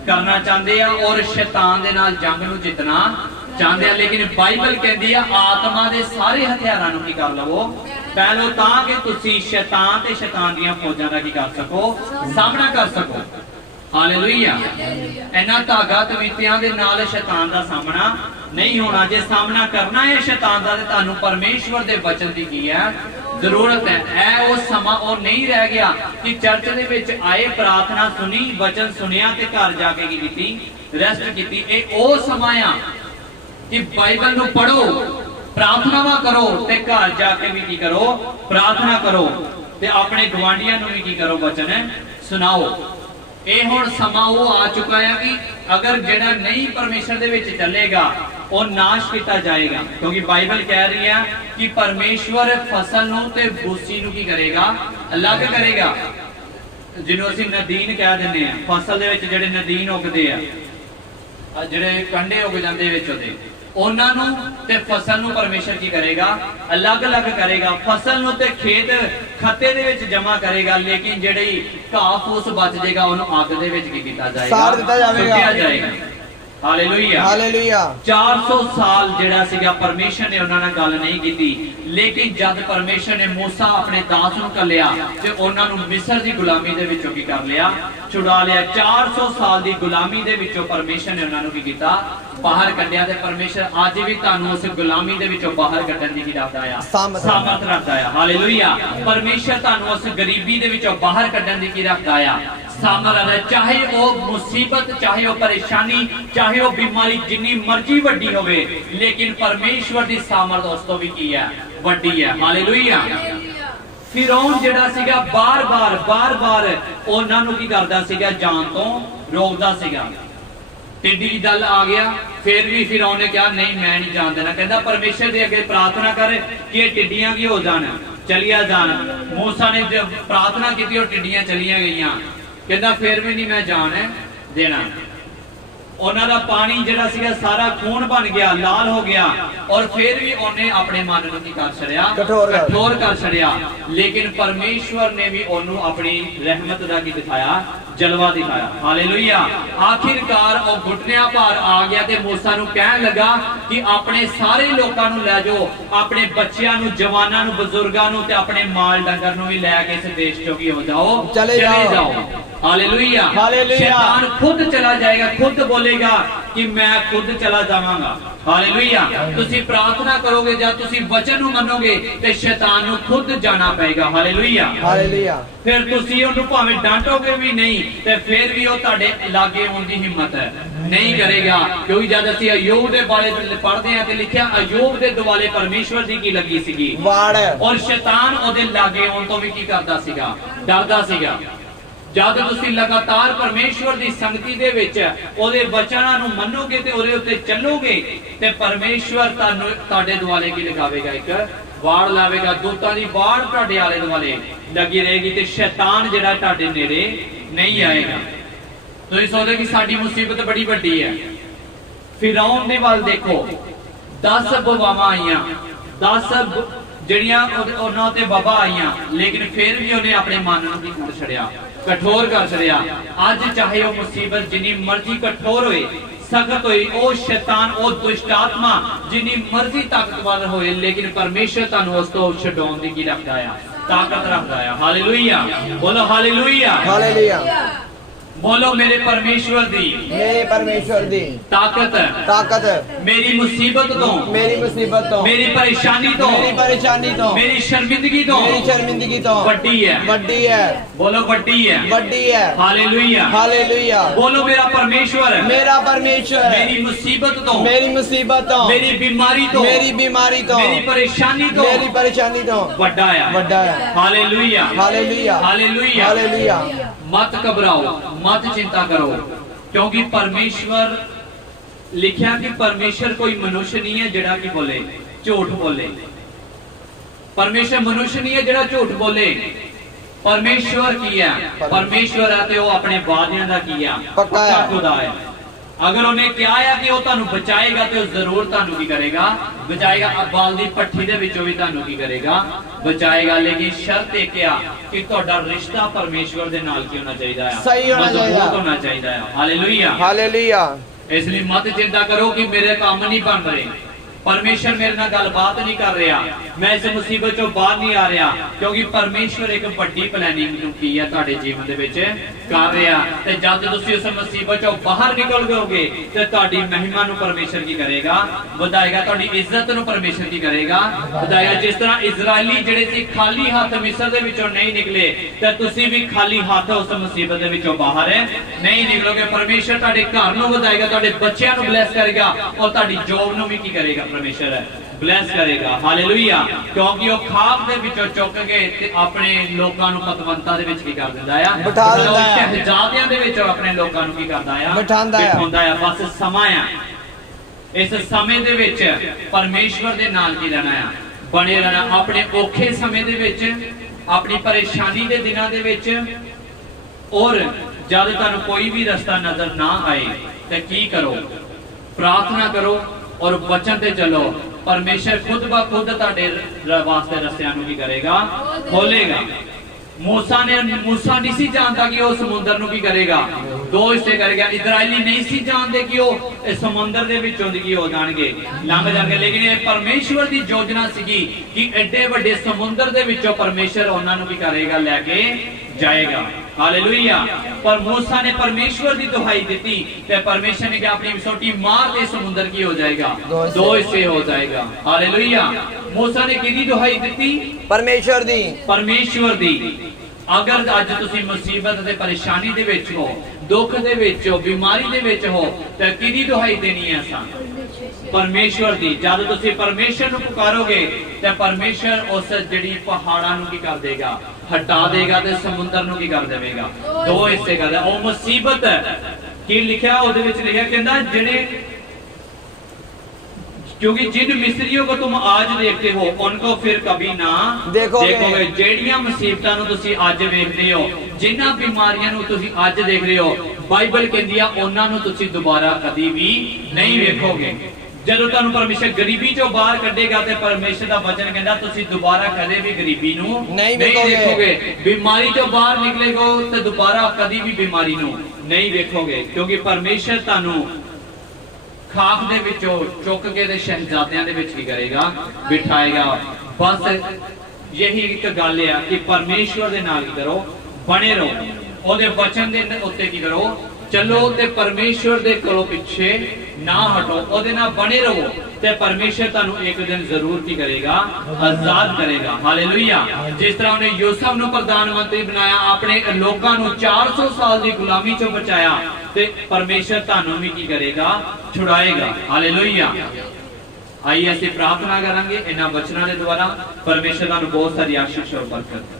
ਕਰਨਾ ਚਾਹੁੰਦੇ ਆ ਔਰ ਸ਼ੈਤਾਨ ਦੇ ਨਾਲ ਜੰਗ ਨੂੰ ਜਿੱਤਣਾ ਚਾਹੁੰਦੇ ਆ। ਲੇਕਿਨ ਬਾਈਬਲ ਕਹਿੰਦੀ ਆ ਆਤਮਾ ਦੇ ਸਾਰੇ ਹਥਿਆਰਾਂ ਨੂੰ ਕੀ ਕਰ ਲਵੋ? ਪਹਿਲੋ, ਤਾਂ ਕਿ ਤੁਸੀਂ ਸ਼ੈਤਾਨ ਤੇ ਸ਼ੈਤਾਨ ਦੀਆਂ ਫੌਜਾਂ ਦਾ ਕੀ ਕਰ ਸਕੋ? ਸਾਹਮਣਾ ਕਰ ਸਕੋ। ਹਾਲੇਲੂਇਆ। ਇਹਨਾਂ ਧਾਗਾ ਤਵੀਤਿਆਂ ਦੇ ਨਾਲ ਸ਼ੈਤਾਨ ਦਾ ਸਾਹਮਣਾ ਨਹੀਂ ਹੋਣਾ। ਜੇ ਸਾਹਮਣਾ ਕਰਨਾ ਹੈ ਸ਼ੈਤਾਨ ਦਾ, ਤੇ ਤੁਹਾਨੂੰ ਪਰਮੇਸ਼ਵਰ ਦੇ ਵਚਨ ਦੀ ਕੀ ਹੈ? ਜ਼ਰੂਰਤ ਹੈ। ਇਹ ਉਹ ਸਮਾਂ ਉਹ ਨਹੀਂ ਰਹਿ ਗਿਆ ਕਿ ਚਰਚ ਦੇ ਵਿੱਚ ਆਏ, ਪ੍ਰਾਰਥਨਾ ਸੁਣੀ, ਵਚਨ ਸੁਣਿਆ ਤੇ ਘਰ ਜਾ ਕੇ ਕੀ ਕੀਤੀ, ਰੈਸਟ ਕੀਤੀ। ਇਹ ਉਹ ਸਮਾਂ ਆ ਕਿ ਬਾਈਬਲ ਨੂੰ ਪੜੋ, ਪ੍ਰਾਰਥਨਾਵਾਂ ਕਰੋ ਤੇ ਘਰ ਜਾ ਕੇ ਵੀ ਕੀ ਕਰੋ, ਪ੍ਰਾਰਥਨਾ ਕਰੋ ਤੇ ਆਪਣੇ ਗਵਾਂਢੀਆਂ ਨੂੰ ਵੀ ਕੀ ਕਰੋ, ਵਚਨ ਸੁਣਾਓ। ਇਹ ਹੁਣ ਸਮਾਂ ਉਹ ਆ ਚੁੱਕਾ ਹੈ ਕਿ ਅਗਰ ਜਿਹੜਾ ਨਹੀਂ ਪਰਮੇਸ਼ਰ ਦੇ ਵਿੱਚ ਚੱਲੇਗਾ ਉਹ ਨਾਸ਼ ਕੀਤਾ ਜਾਏਗਾ, ਕਿਉਂਕਿ ਬਾਈਬਲ ਕਹਿ ਰਹੀ ਹੈ ਕਿ ਪਰਮੇਸ਼ਵਰ ਫਸਲ ਨੂੰ ਤੇ ਬੂਸੀ ਨੂੰ ਕੀ ਕਰੇਗਾ, ਅਲੱਗ ਕਰੇਗਾ। ਜਿਹਨੂੰ ਅਸੀਂ ਨਦੀਨ ਕਹਿ ਦਿੰਦੇ ਆ, ਫਸਲ ਦੇ ਵਿੱਚ ਜਿਹੜੇ ਨਦੀਨ ਉੱਗਦੇ ਆ, ਜਿਹੜੇ ਕੰਡੇ ਉੱਗ ਜਾਂਦੇ ਵਿੱਚ ਉਹਦੇ, ਉਹਨਾਂ ਨੂੰ ਤੇ ਫਸਲ ਨੂੰ ਪਰਮੇਸ਼ਰ ਕੀ ਕਰੇਗਾ, ਅਲੱਗ-ਅਲੱਗ ਕਰੇਗਾ। ਫਸਲ ਨੂੰ ਤੇ ਖੇਤ ਖੱਤੇ ਦੇ ਵਿੱਚ ਜਮਾ ਕਰੇਗਾ, ਲੇਕਿਨ ਜਿਹੜੀ ਘਾਹ ਫੂਸ ਬਚ ਜਾਏਗਾ ਉਹਨੂੰ ਅੱਗ ਦੇ ਵਿੱਚ ਕੀ ਕੀਤਾ ਜਾਏਗਾ, ਸਾੜ ਦਿੱਤਾ ਜਾਵੇਗਾ, ਸੁੱਟਿਆ ਜਾਏਗਾ। Hallelujah, hallelujah. 400 ਸਾਲ ਜਿਹੜਾ ਸੀਗਾ ਪਰਮੇਸ਼ਰ ਨੇ ਉਹਨਾਂ ਨਾਲ ਗੱਲ ਨਹੀਂ ਕੀਤੀ, ਲੇਕਿਨ ਜਦ ਪਰਮੇਸ਼ਰ ਨੇ ਮੂਸਾ ਆਪਣੇ ਦਾਸ ਨੂੰ ਕੱਲਿਆ ਤੇ ਉਹਨਾਂ ਨੂੰ ਮਿਸਰ ਦੀ ਗੁਲਾਮੀ ਦੇ ਵਿੱਚੋਂ ਕੀ ਕਰ ਲਿਆ, ਛੁਡਾ ਲਿਆ। 400 ਸਾਲ ਦੀ ਗੁਲਾਮੀ ਦੇ ਵਿੱਚੋਂ ਪਰਮੇਸ਼ਰ ਨੇ ਉਹਨਾਂ ਨੂੰ ਕੀ ਕੀਤਾ, ਬਾਹਰ ਕੱਢਿਆ। ਤੇ ਪਰਮੇਸ਼ਰ ਅੱਜ ਵੀ ਤੁਹਾਨੂੰ ਉਸ ਗੁਲਾਮੀ ਦੇ ਵਿੱਚੋਂ ਬਾਹਰ ਕੱਢਣ ਦੀ ਕੀ ਰੱਖਦਾ ਆ, ਸਾਮਰਥ ਰੱਖਦਾ ਆ। ਹਾਲੇਲੂਇਆ। ਪਰਮੇਸ਼ਰ ਤੁਹਾਨੂੰ ਉਸ ਗਰੀਬੀ ਦੇ ਵਿੱਚੋਂ ਬਾਹਰ ਕੱਢਣ ਦੀ ਕੀ ਰੱਖਦਾ ਆ, ਸਾਮਰਥ ਹੈ। ਚਾਹੇ ਉਹ ਮੁਸੀਬਤ, ਚਾਹੇ ਉਹ ਪਰੇਸ਼ਾਨੀ, ਚਾਹੇ ਉਹ ਬਿਮਾਰੀ ਜਿੰਨੀ ਮਰਜ਼ੀ ਵੱਡੀ ਹੋਵੇ, ਲੇਕਿਨ ਪਰਮੇਸ਼ਵਰ ਦੀ ਸਾਮਰਥ ਉਸ ਤੋਂ ਵੀ ਕੀ ਹੈ, ਵੱਡੀ ਹੈ। ਹਾਲੇਲੂਇਆ। ਫਿਰੌਨ ਜਿਹੜਾ ਸੀਗਾ ਬਾਰ-ਬਾਰ ਉਹਨਾਂ ਨੂੰ ਕੀ ਕਰਦਾ ਸੀਗਾ, ਜਾਨ ਤੋਂ ਰੋਕਦਾ ਸੀਗਾ। ਟਿੱਡੀ ਦਲ ਆ ਗਿਆ, ਫਿਰ ਵੀ ਫਿਰੌਨ ਨੇ ਕਿਹਾ ਨਹੀਂ ਮੈਂ ਨਹੀਂ ਜਾਣ ਦੇਣਾ। ਕਹਿੰਦਾ ਪਰਮੇਸ਼ਰ ਦੇ ਅੱਗੇ ਪ੍ਰਾਰਥਨਾ ਕਰ ਕਿ ਇਹ ਟਿੱਡੀਆਂ ਕੀ ਹੋ ਜਾਣ, ਚਲੀਆਂ ਜਾਣ। ਮੂਸਾ ਨੇ ਜਦ ਪ੍ਰਾਰਥਨਾ ਕੀਤੀ ਉਹ ਟਿੱਡੀਆਂ ਚਲੀਆਂ ਗਈਆਂ। ਕਹਿੰਦਾ ਫਿਰ ਵੀ ਨਹੀਂ ਮੈਂ ਜਾਣ ਦੇਣਾ। ਉਹਨਾਂ ਦਾ ਪਾਣੀ ਜਿਹੜਾ ਸੀਗਾ ਸਾਰਾ ਖੂਨ ਬਣ ਗਿਆ, ਲਾਲ ਹੋ ਗਿਆ, ਔਰ ਫਿਰ ਵੀ ਉਹਨੇ ਆਪਣੇ ਮਨ ਨੂੰ ਕੀ ਕਰ ਛੜਿਆ, ਕਠੋਰ ਕਰ ਛੜਿਆ। ਲੇਕਿਨ ਪਰਮੇਸ਼ਵਰ ਨੇ ਵੀ ਉਹਨੂੰ ਆਪਣੀ ਰਹਿਮਤ ਦਾ ਕੀ ਦਿਖਾਇਆ, ਜਲਵਾ ਦਿਖਾਇਆ। ਹਾਲੇਲੂਇਆ। ਆਖਿਰਕਾਰ ਉਹ ਘੁਟਨਿਆਂ ਭਾਰ ਆ ਗਿਆ ਤੇ ਮੂਸਾ ਨੂੰ ਕਹਿਣ ਲੱਗਾ ਕਿ ਆਪਣੇ ਸਾਰੇ ਲੋਕਾਂ ਨੂੰ ਲੈ ਜਾਓ, ਆਪਣੇ ਬੱਚਿਆਂ ਨੂੰ, ਜਵਾਨਾਂ ਨੂੰ, ਬਜ਼ੁਰਗਾਂ ਨੂੰ ਤੇ ਆਪਣੇ ਮਾਲ ਡੰਗਰ ਨੂੰ ਵੀ ਲੈ ਕੇ ਇਸ ਦੇਸ਼ ਚੋਂ ਕੀ ਹੋ ਜਾਓ, ਚਲੇ ਜਾਓ। ਹਾਲੇਲੂਇਆ। ਸ਼ੈਤਾਨ ਖੁਦ ਚਲਾ ਜਾਏਗਾ, ਖੁਦ ਬੋਲੇਗਾ ਕਿ ਮੈਂ ਖੁਦ ਚਲਾ ਜਾਵਾਂਗਾ। ਹਾਲੇਲੂਇਆ। ਤੁਸੀਂ ਪ੍ਰਾਰਥਨਾ ਕਰੋਗੇ ਜਾਂ ਤੁਸੀਂ ਵਚਨ ਨੂੰ ਮੰਨੋਗੇ ਤੇ ਸ਼ੈਤਾਨ ਨੂੰ ਖੁਦ ਜਾਣਾ ਪਏਗਾ। ਹਾਲੇਲੂਇਆ। ਹਾਲੇਲੂਇਆ। ਫਿਰ ਤੁਸੀਂ ਉਹਨੂੰ ਭਾਵੇਂ ਡਾਂਟੋਗੇ ਵੀ ਨਹੀਂ ਤੇ ਫਿਰ ਵੀ ਉਹ ਤੁਹਾਡੇ ਲਾਗੇ ਆਉਣ ਦੀ ਹਿੰਮਤ ਨਹੀਂ ਕਰੇਗਾ। ਕਿਉਂਕਿ ਜਦ ਅਸੀਂ ਅਯੂਬ ਦੇ ਬਾਰੇ ਪੜ੍ਹਦੇ ਹਾਂ ਤੇ ਲਿਖਿਆ ਅਯੂਬ ਦੇ ਦੁਆਲੇ ਪਰਮੇਸ਼ਵਰ ਦੀ ਕੀ ਲੱਗੀ ਸੀਗੀ, ਵਾੜ। ਔਰ ਸ਼ੈਤਾਨ ਉਹਦੇ ਲਾਗੇ ਆਉਣ ਤੋਂ ਵੀ ਕੀ ਕਰਦਾ ਸੀਗਾ, ਡਰਦਾ ਸੀਗਾ। ਜਦ ਤੁਸੀਂ ਲਗਾਤਾਰ ਪਰਮੇਸ਼ਵਰ ਦੀ ਸੰਗਤੀ ਦੇ ਵਿੱਚ ਉਹਦੇ ਵਚਨਾਂ ਨੂੰ ਮੰਨੋਗੇ ਤੇ ਉਹਦੇ ਉੱਤੇ ਚੱਲੋਗੇ ਤੇ ਪਰਮੇਸ਼ਵਰ ਤੁਹਾਨੂੰ ਤੁਹਾਡੇ ਦੁਆਲੇ ਕੀ ਲਗਾਵੇਗਾ, ਇੱਕ ਵਾੜ ਲਾਵੇਗਾ। ਦੂਤਾਂ ਦੀ ਵਾੜ ਤੁਹਾਡੇ ਆਲੇ ਦੁਆਲੇ ਲੱਗੀ ਰਹੇਗੀ ਤੇ ਸ਼ੈਤਾਨ ਜਿਹੜਾ ਤੁਹਾਡੇ ਨੇੜੇ ਨਹੀਂ ਆਏਗਾ। ਤੁਸੀਂ ਸੋਚਦੇ ਕਿ ਸਾਡੀ ਮੁਸੀਬਤ ਬੜੀ ਵੱਡੀ ਹੈ। ਫਿਰੌਨ ਦੇ ਵੱਲ ਦੇਖੋ, 10 ਬਵਾਵਾਂ ਆਈਆਂ, 10 ਜਿਹੜੀਆਂ ਉਹਨਾਂ ਤੇ ਵਬਾ ਆਈਆਂ, ਲੇਕਿਨ ਫਿਰ ਵੀ ਉਹਨੇ ਆਪਣੇ ਮਨ ਨੂੰ ਕੀ ਕਰ ਛੜਿਆ, ਕਠੋਰ ਕਰ ਛੜਿਆ। ਅੱਜ ਚਾਹੇ ਉਹ ਮੁਸੀਬਤ ਜਿੰਨੀ ਮਰਜ਼ੀ ਕਠੋਰ ਹੋਏ, ਸਖਤ ਹੋਈ, ਉਹ ਸ਼ੈਤਾਨ, ਉਹ ਦੁਸ਼ਟ ਆਤਮਾ ਜਿੰਨੀ ਮਰਜ਼ੀ ਤਾਕਤਵਰ ਹੋਏ, ਲੇਕਿਨ ਪਰਮੇਸ਼ਰ ਤੁਹਾਨੂੰ ਉਸ ਤੋਂ ਛਡਾਉਣ ਦੀ ਕੀ ਰੱਖਦਾ ਆ, ਤਾਕਤ ਰੱਖਦਾ ਆ। ਹਾਲੇਲੂਇਆ। ਬੋਲੋ ਹਾਲੇਲੂਇਆ। ਹਾਲੇਲੂਇਆ। बोलो मेरे परमेश्वर दी, मेरे परमेश्वर दी ताकत मेरी मुसीबत तो, मेरी परेशानी तो, मेरी शर्मिंदगी तो बड़ी है। बोलो बड़ी है। हालेलुया। बोलो मेरा परमेश्वर मेरी मुसीबत तो, मेरी बीमारी तो, मेरी परेशानी तो बड़ा है। हालेलुया। मत घबराओ, मत चिंता करो, क्योंकि परमेश्वर लिखा कि परमेश्वर कोई मनुष्य नहीं है जिहड़ा कि बोले, झूठ बोले। परमेश्वर मनुष्य नहीं है जिहड़ा झूठ बोले। परमेश्वर की है, परमेश्वर है तो अपने वादियां दा की है, पक्का खुदा है। अगर उन्हें क्या है कि वो तुहानू बचाएगा तो जरूर तुहानू की करेगा, बचाएगा। अबाल दी पट्ठी दे विचों भी तुहानू की करेगा, बचाएगा। लेकिन शर्त एक है कि तुहाडा रिश्ता परमेश्वर दे नाल की होना चाहिए है, सही होना चाहिए है। हालेलुया। इसलिए मत चिंता करो कि मेरे काम नहीं बन रहे, परमेश्वर मेरे नाल गलबात नहीं कर रहा, मैं इस मुसीबत चों बाहर नहीं आ रहा, क्योंकि परमेश्वर एक बड़ी प्लैनिंग नूं की है तुहाडे जीवन दे विच कर रहा। ते जद तुसीं उस मुसीबत चों बाहर निकल जाओगे ते तुहाडी महिमा नूं परमेश्वर की करेगा, वधाएगा, तुहाडी इज्जत नूं परमेश्वर की करेगा, वधाएगा। जिस तरह इजराइली जिहड़े सी खाली हाथ मिस्र दे विचों नहीं निकले, ते तुसीं भी खाली हाथ उस मुसीबत दे विचों बाहर नहीं निकलोगे। परमेश्वर तुहाडे घर नूं वधाएगा, तुहाडे बच्चों नूं ब्लैस करेगा, और तुहाडी जॉब नूं भी की करेगा, परमेश्वर ब्लैस करेगा। हालेलुया। क्योंकि वो खाक दे विचों चुक के ते अपने लोकां नूं पतवंता दे विच की कर दिंदा है, बिठा दिंदा है, शहजादियां दे विच अपने लोकां नूं की करदा है, बिठांदा है। बस समा है, इस समय दे विच परमेश्वर दे नाल की रहना है, बने रहना। अपने औखे समय दे विच, अपनी परेशानी दे दिनां दे विच, और जब तुहानूं कोई भी रास्ता नजर ना आए तो की करो, प्रार्थना करो और वचन ते चलो। परमेश्वर खुद ब खुद तुहाडे वास्ते रस्तियां नूं की करेगा, खोलेगा। मूसा नहीं सी जानता कि वो समुद्र नूं की करेगा, दो हिस्से करेगा। इजराइली नहीं सी जानते कि वो समुद्र दे विचों दी हो जाणगे, लंघ जाणगे, लेकिन ये परमेश्वर दी योजना सीगी कि एडे वड्डे समुद्र दे विचों परमेश्वर उन्हां नूं की करेगा, लेके जाएगा। हालेलुया। पर मूसा ने परमेश्वर की दुहाई दी ते परमेश्वर ने कहा अपनी सोटी मार दे, समुद्र की हो जाएगा, दो हिस्से हो जाएगा। हालेलुया। मूसा ने किहदी दुहाई दी? परमेश्वर दी। परमेश्वर दी। अगर अज तुसीं मुसीबत ते परेशानी दे विच हो, दुख दे विच हो, बीमारी दे विच हो, ते किहदी दुहाई देनी है असां? परमेश्वर दी। जब तुसीं परमेश्वर नूं पुकारोगे ते परमेश्वर उस जिहड़ी पहाड़ां नूं की कर देगा, हटा देगा, ते समुद्र नूं की कर देवेगा, दो हिस्से कर देगा। ओ मुसीबत की लिखा, ओदे विच लिखा कहंदा जिहड़े, क्योंकि जिन मिस्रियों को तुम आज देखते हो उनको फिर कभी ना देखोगे। जेड़ियां मुसीबतां नूं तुसीं अज वेखदे हो, जिन्हां बीमारियां नूं तुसीं अज देख रहे हो, बाइबल कहंदी आ उन्हां नूं तुसीं दोबारा कदी भी नहीं वेखोगे। जदों तुहानूं परमेश्वर गरीबी चों बाहर कढेगा ते परमेश्वर दा वचन कहंदा तुसीं दोबारा कदे भी गरीबी नूं नहीं देखोगे। बीमारी चों बाहर निकलेगो ते दोबारा कदी भी बीमारी नूं नहीं देखोगे, क्योंकि परमेश्वर तुहानूं खाक दे विचों चुक के ते शहजादियां दे विच की करेगा, बिठाएगा। बस यही एक गल है कि परमेश्वर दे नाल करो, बने रहो, ओदे वचन दे उत्ते की करो, चलो, ते परमेश्वर दे कोलों पिछे ना हटो, ओदे नाल बने रहो, ते परमेश्वर तुहानूं एक दिन जरूर की करेगा, आजाद करेगा। हालेलुया। जिस तरह उन्हें यूसुफ नूं प्रधानमंत्री बनाया, अपने लोकां नूं 400 साल की गुलामी चों बचाया, ते परमेश्वर तुहानूं भी की करेगा, छुड़ाएगा। हालेलुया। आइए असीं प्रार्थना करांगे इन्हां वचनां दे द्वारा। परमेश्वर तुहानूं बहुत सारी आशीष और बरकत।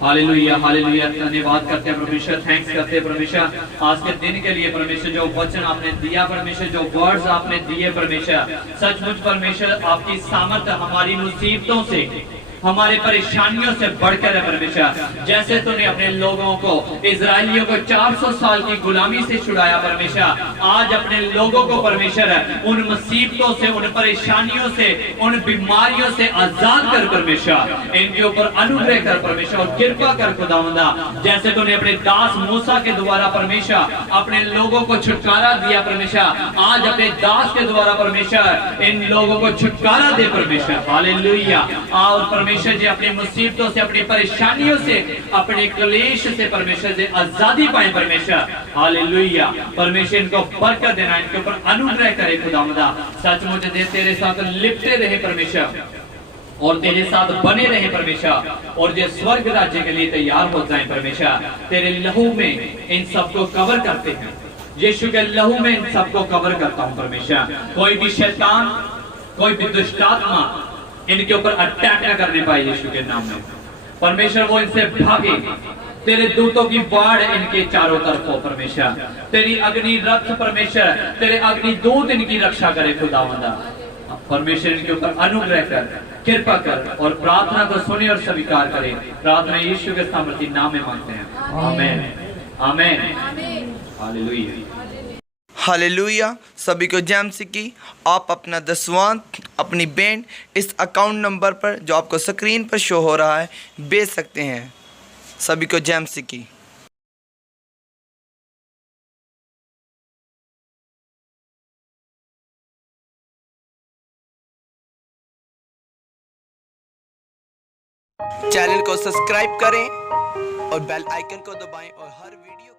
Hallelujah, hallelujah. धन्यवाद करते हैं परमेश्वर, थैंक्स करते हैं परमेश्वर आज के दिन के लिए। परमेश्वर जो वचन आपने दिया, परमेश्वर जो वर्ड्स आपने दिए, परमेश्वर सचमुच परमेश्वर आपकी सामर्थ हमारी मुसीबतों से, हमारे परेशानियों से बढ़कर है परमेश्वर। जैसे तूने अपने लोगों को, इजराइलियों को 400 साल की गुलामी से छुड़ाया परमेश्वर, आज अपने लोगों को परमेश्वर उन मुसीबतों से, उन परेशानियों से, उन बीमारियों से आजाद कर परमेश्वर, इनके ऊपर अनुग्रह कर परमेश्वर और कृपा कर खुदावंदा। जैसे तूने अपने दास मूसा के द्वारा परमेश्वर अपने लोगों को छुटकारा दिया परमेश्वर, आज अपने दास के द्वारा परमेश्वर इन लोगों को छुटकारा दे परमेश्वर। हालेलुया। और परमेश्वर जी अपनी मुसीबतों से, अपनी परेशानियों से, अपने क्लेश से परमेश्वर से आजादी पाए परमेश्वर। हालेलुया। परमेश्वर इनको बरकत देना, इनके ऊपर अनुग्रह करे खुदावंदा। सचमुच दे तेरे साथ लिपटे रहे परमेश्वर और तेरे साथ बने रहे परमेश्वर, और जो स्वर्ग राज्य के लिए तैयार हो जाए परमेश्वर। तेरे लहू में इन सबको कवर करते हैं, यीशु के लहू में इन सबको कवर करता हूं परमेश्वर। कोई भी शैतान, कोई भी दुष्ट आत्मा इनके ऊपर अटैक न करने पाए यीशु के नाम में परमेश्वर, वो इनसे भागे। तेरे दूतों की बाढ़ इनके चारों तरफ हो परमेश्वर। तेरी अग्नि रथ परमेश्वर, तेरे अग्नि दूत इनकी रक्षा करे खुदावंदा। परमेश्वर इनके ऊपर अनुग्रह कर, कृपा कर, और प्रार्थना को सुने और स्वीकार करे। प्रार्थना यीशु के सामर्थी नाम में मांगते हैं, आमीन, आमीन, हालेलुया। हालेलुया। सभी को जय मसीह की। आप अपना दसवांत, अपनी बेंड इस अकाउंट नंबर पर जो आपको स्क्रीन पर शो हो रहा है भेज सकते हैं। सभी को जय मसीह की। चैनल को सब्सक्राइब करें और बेल आइकन को दबाएं और हर वीडियो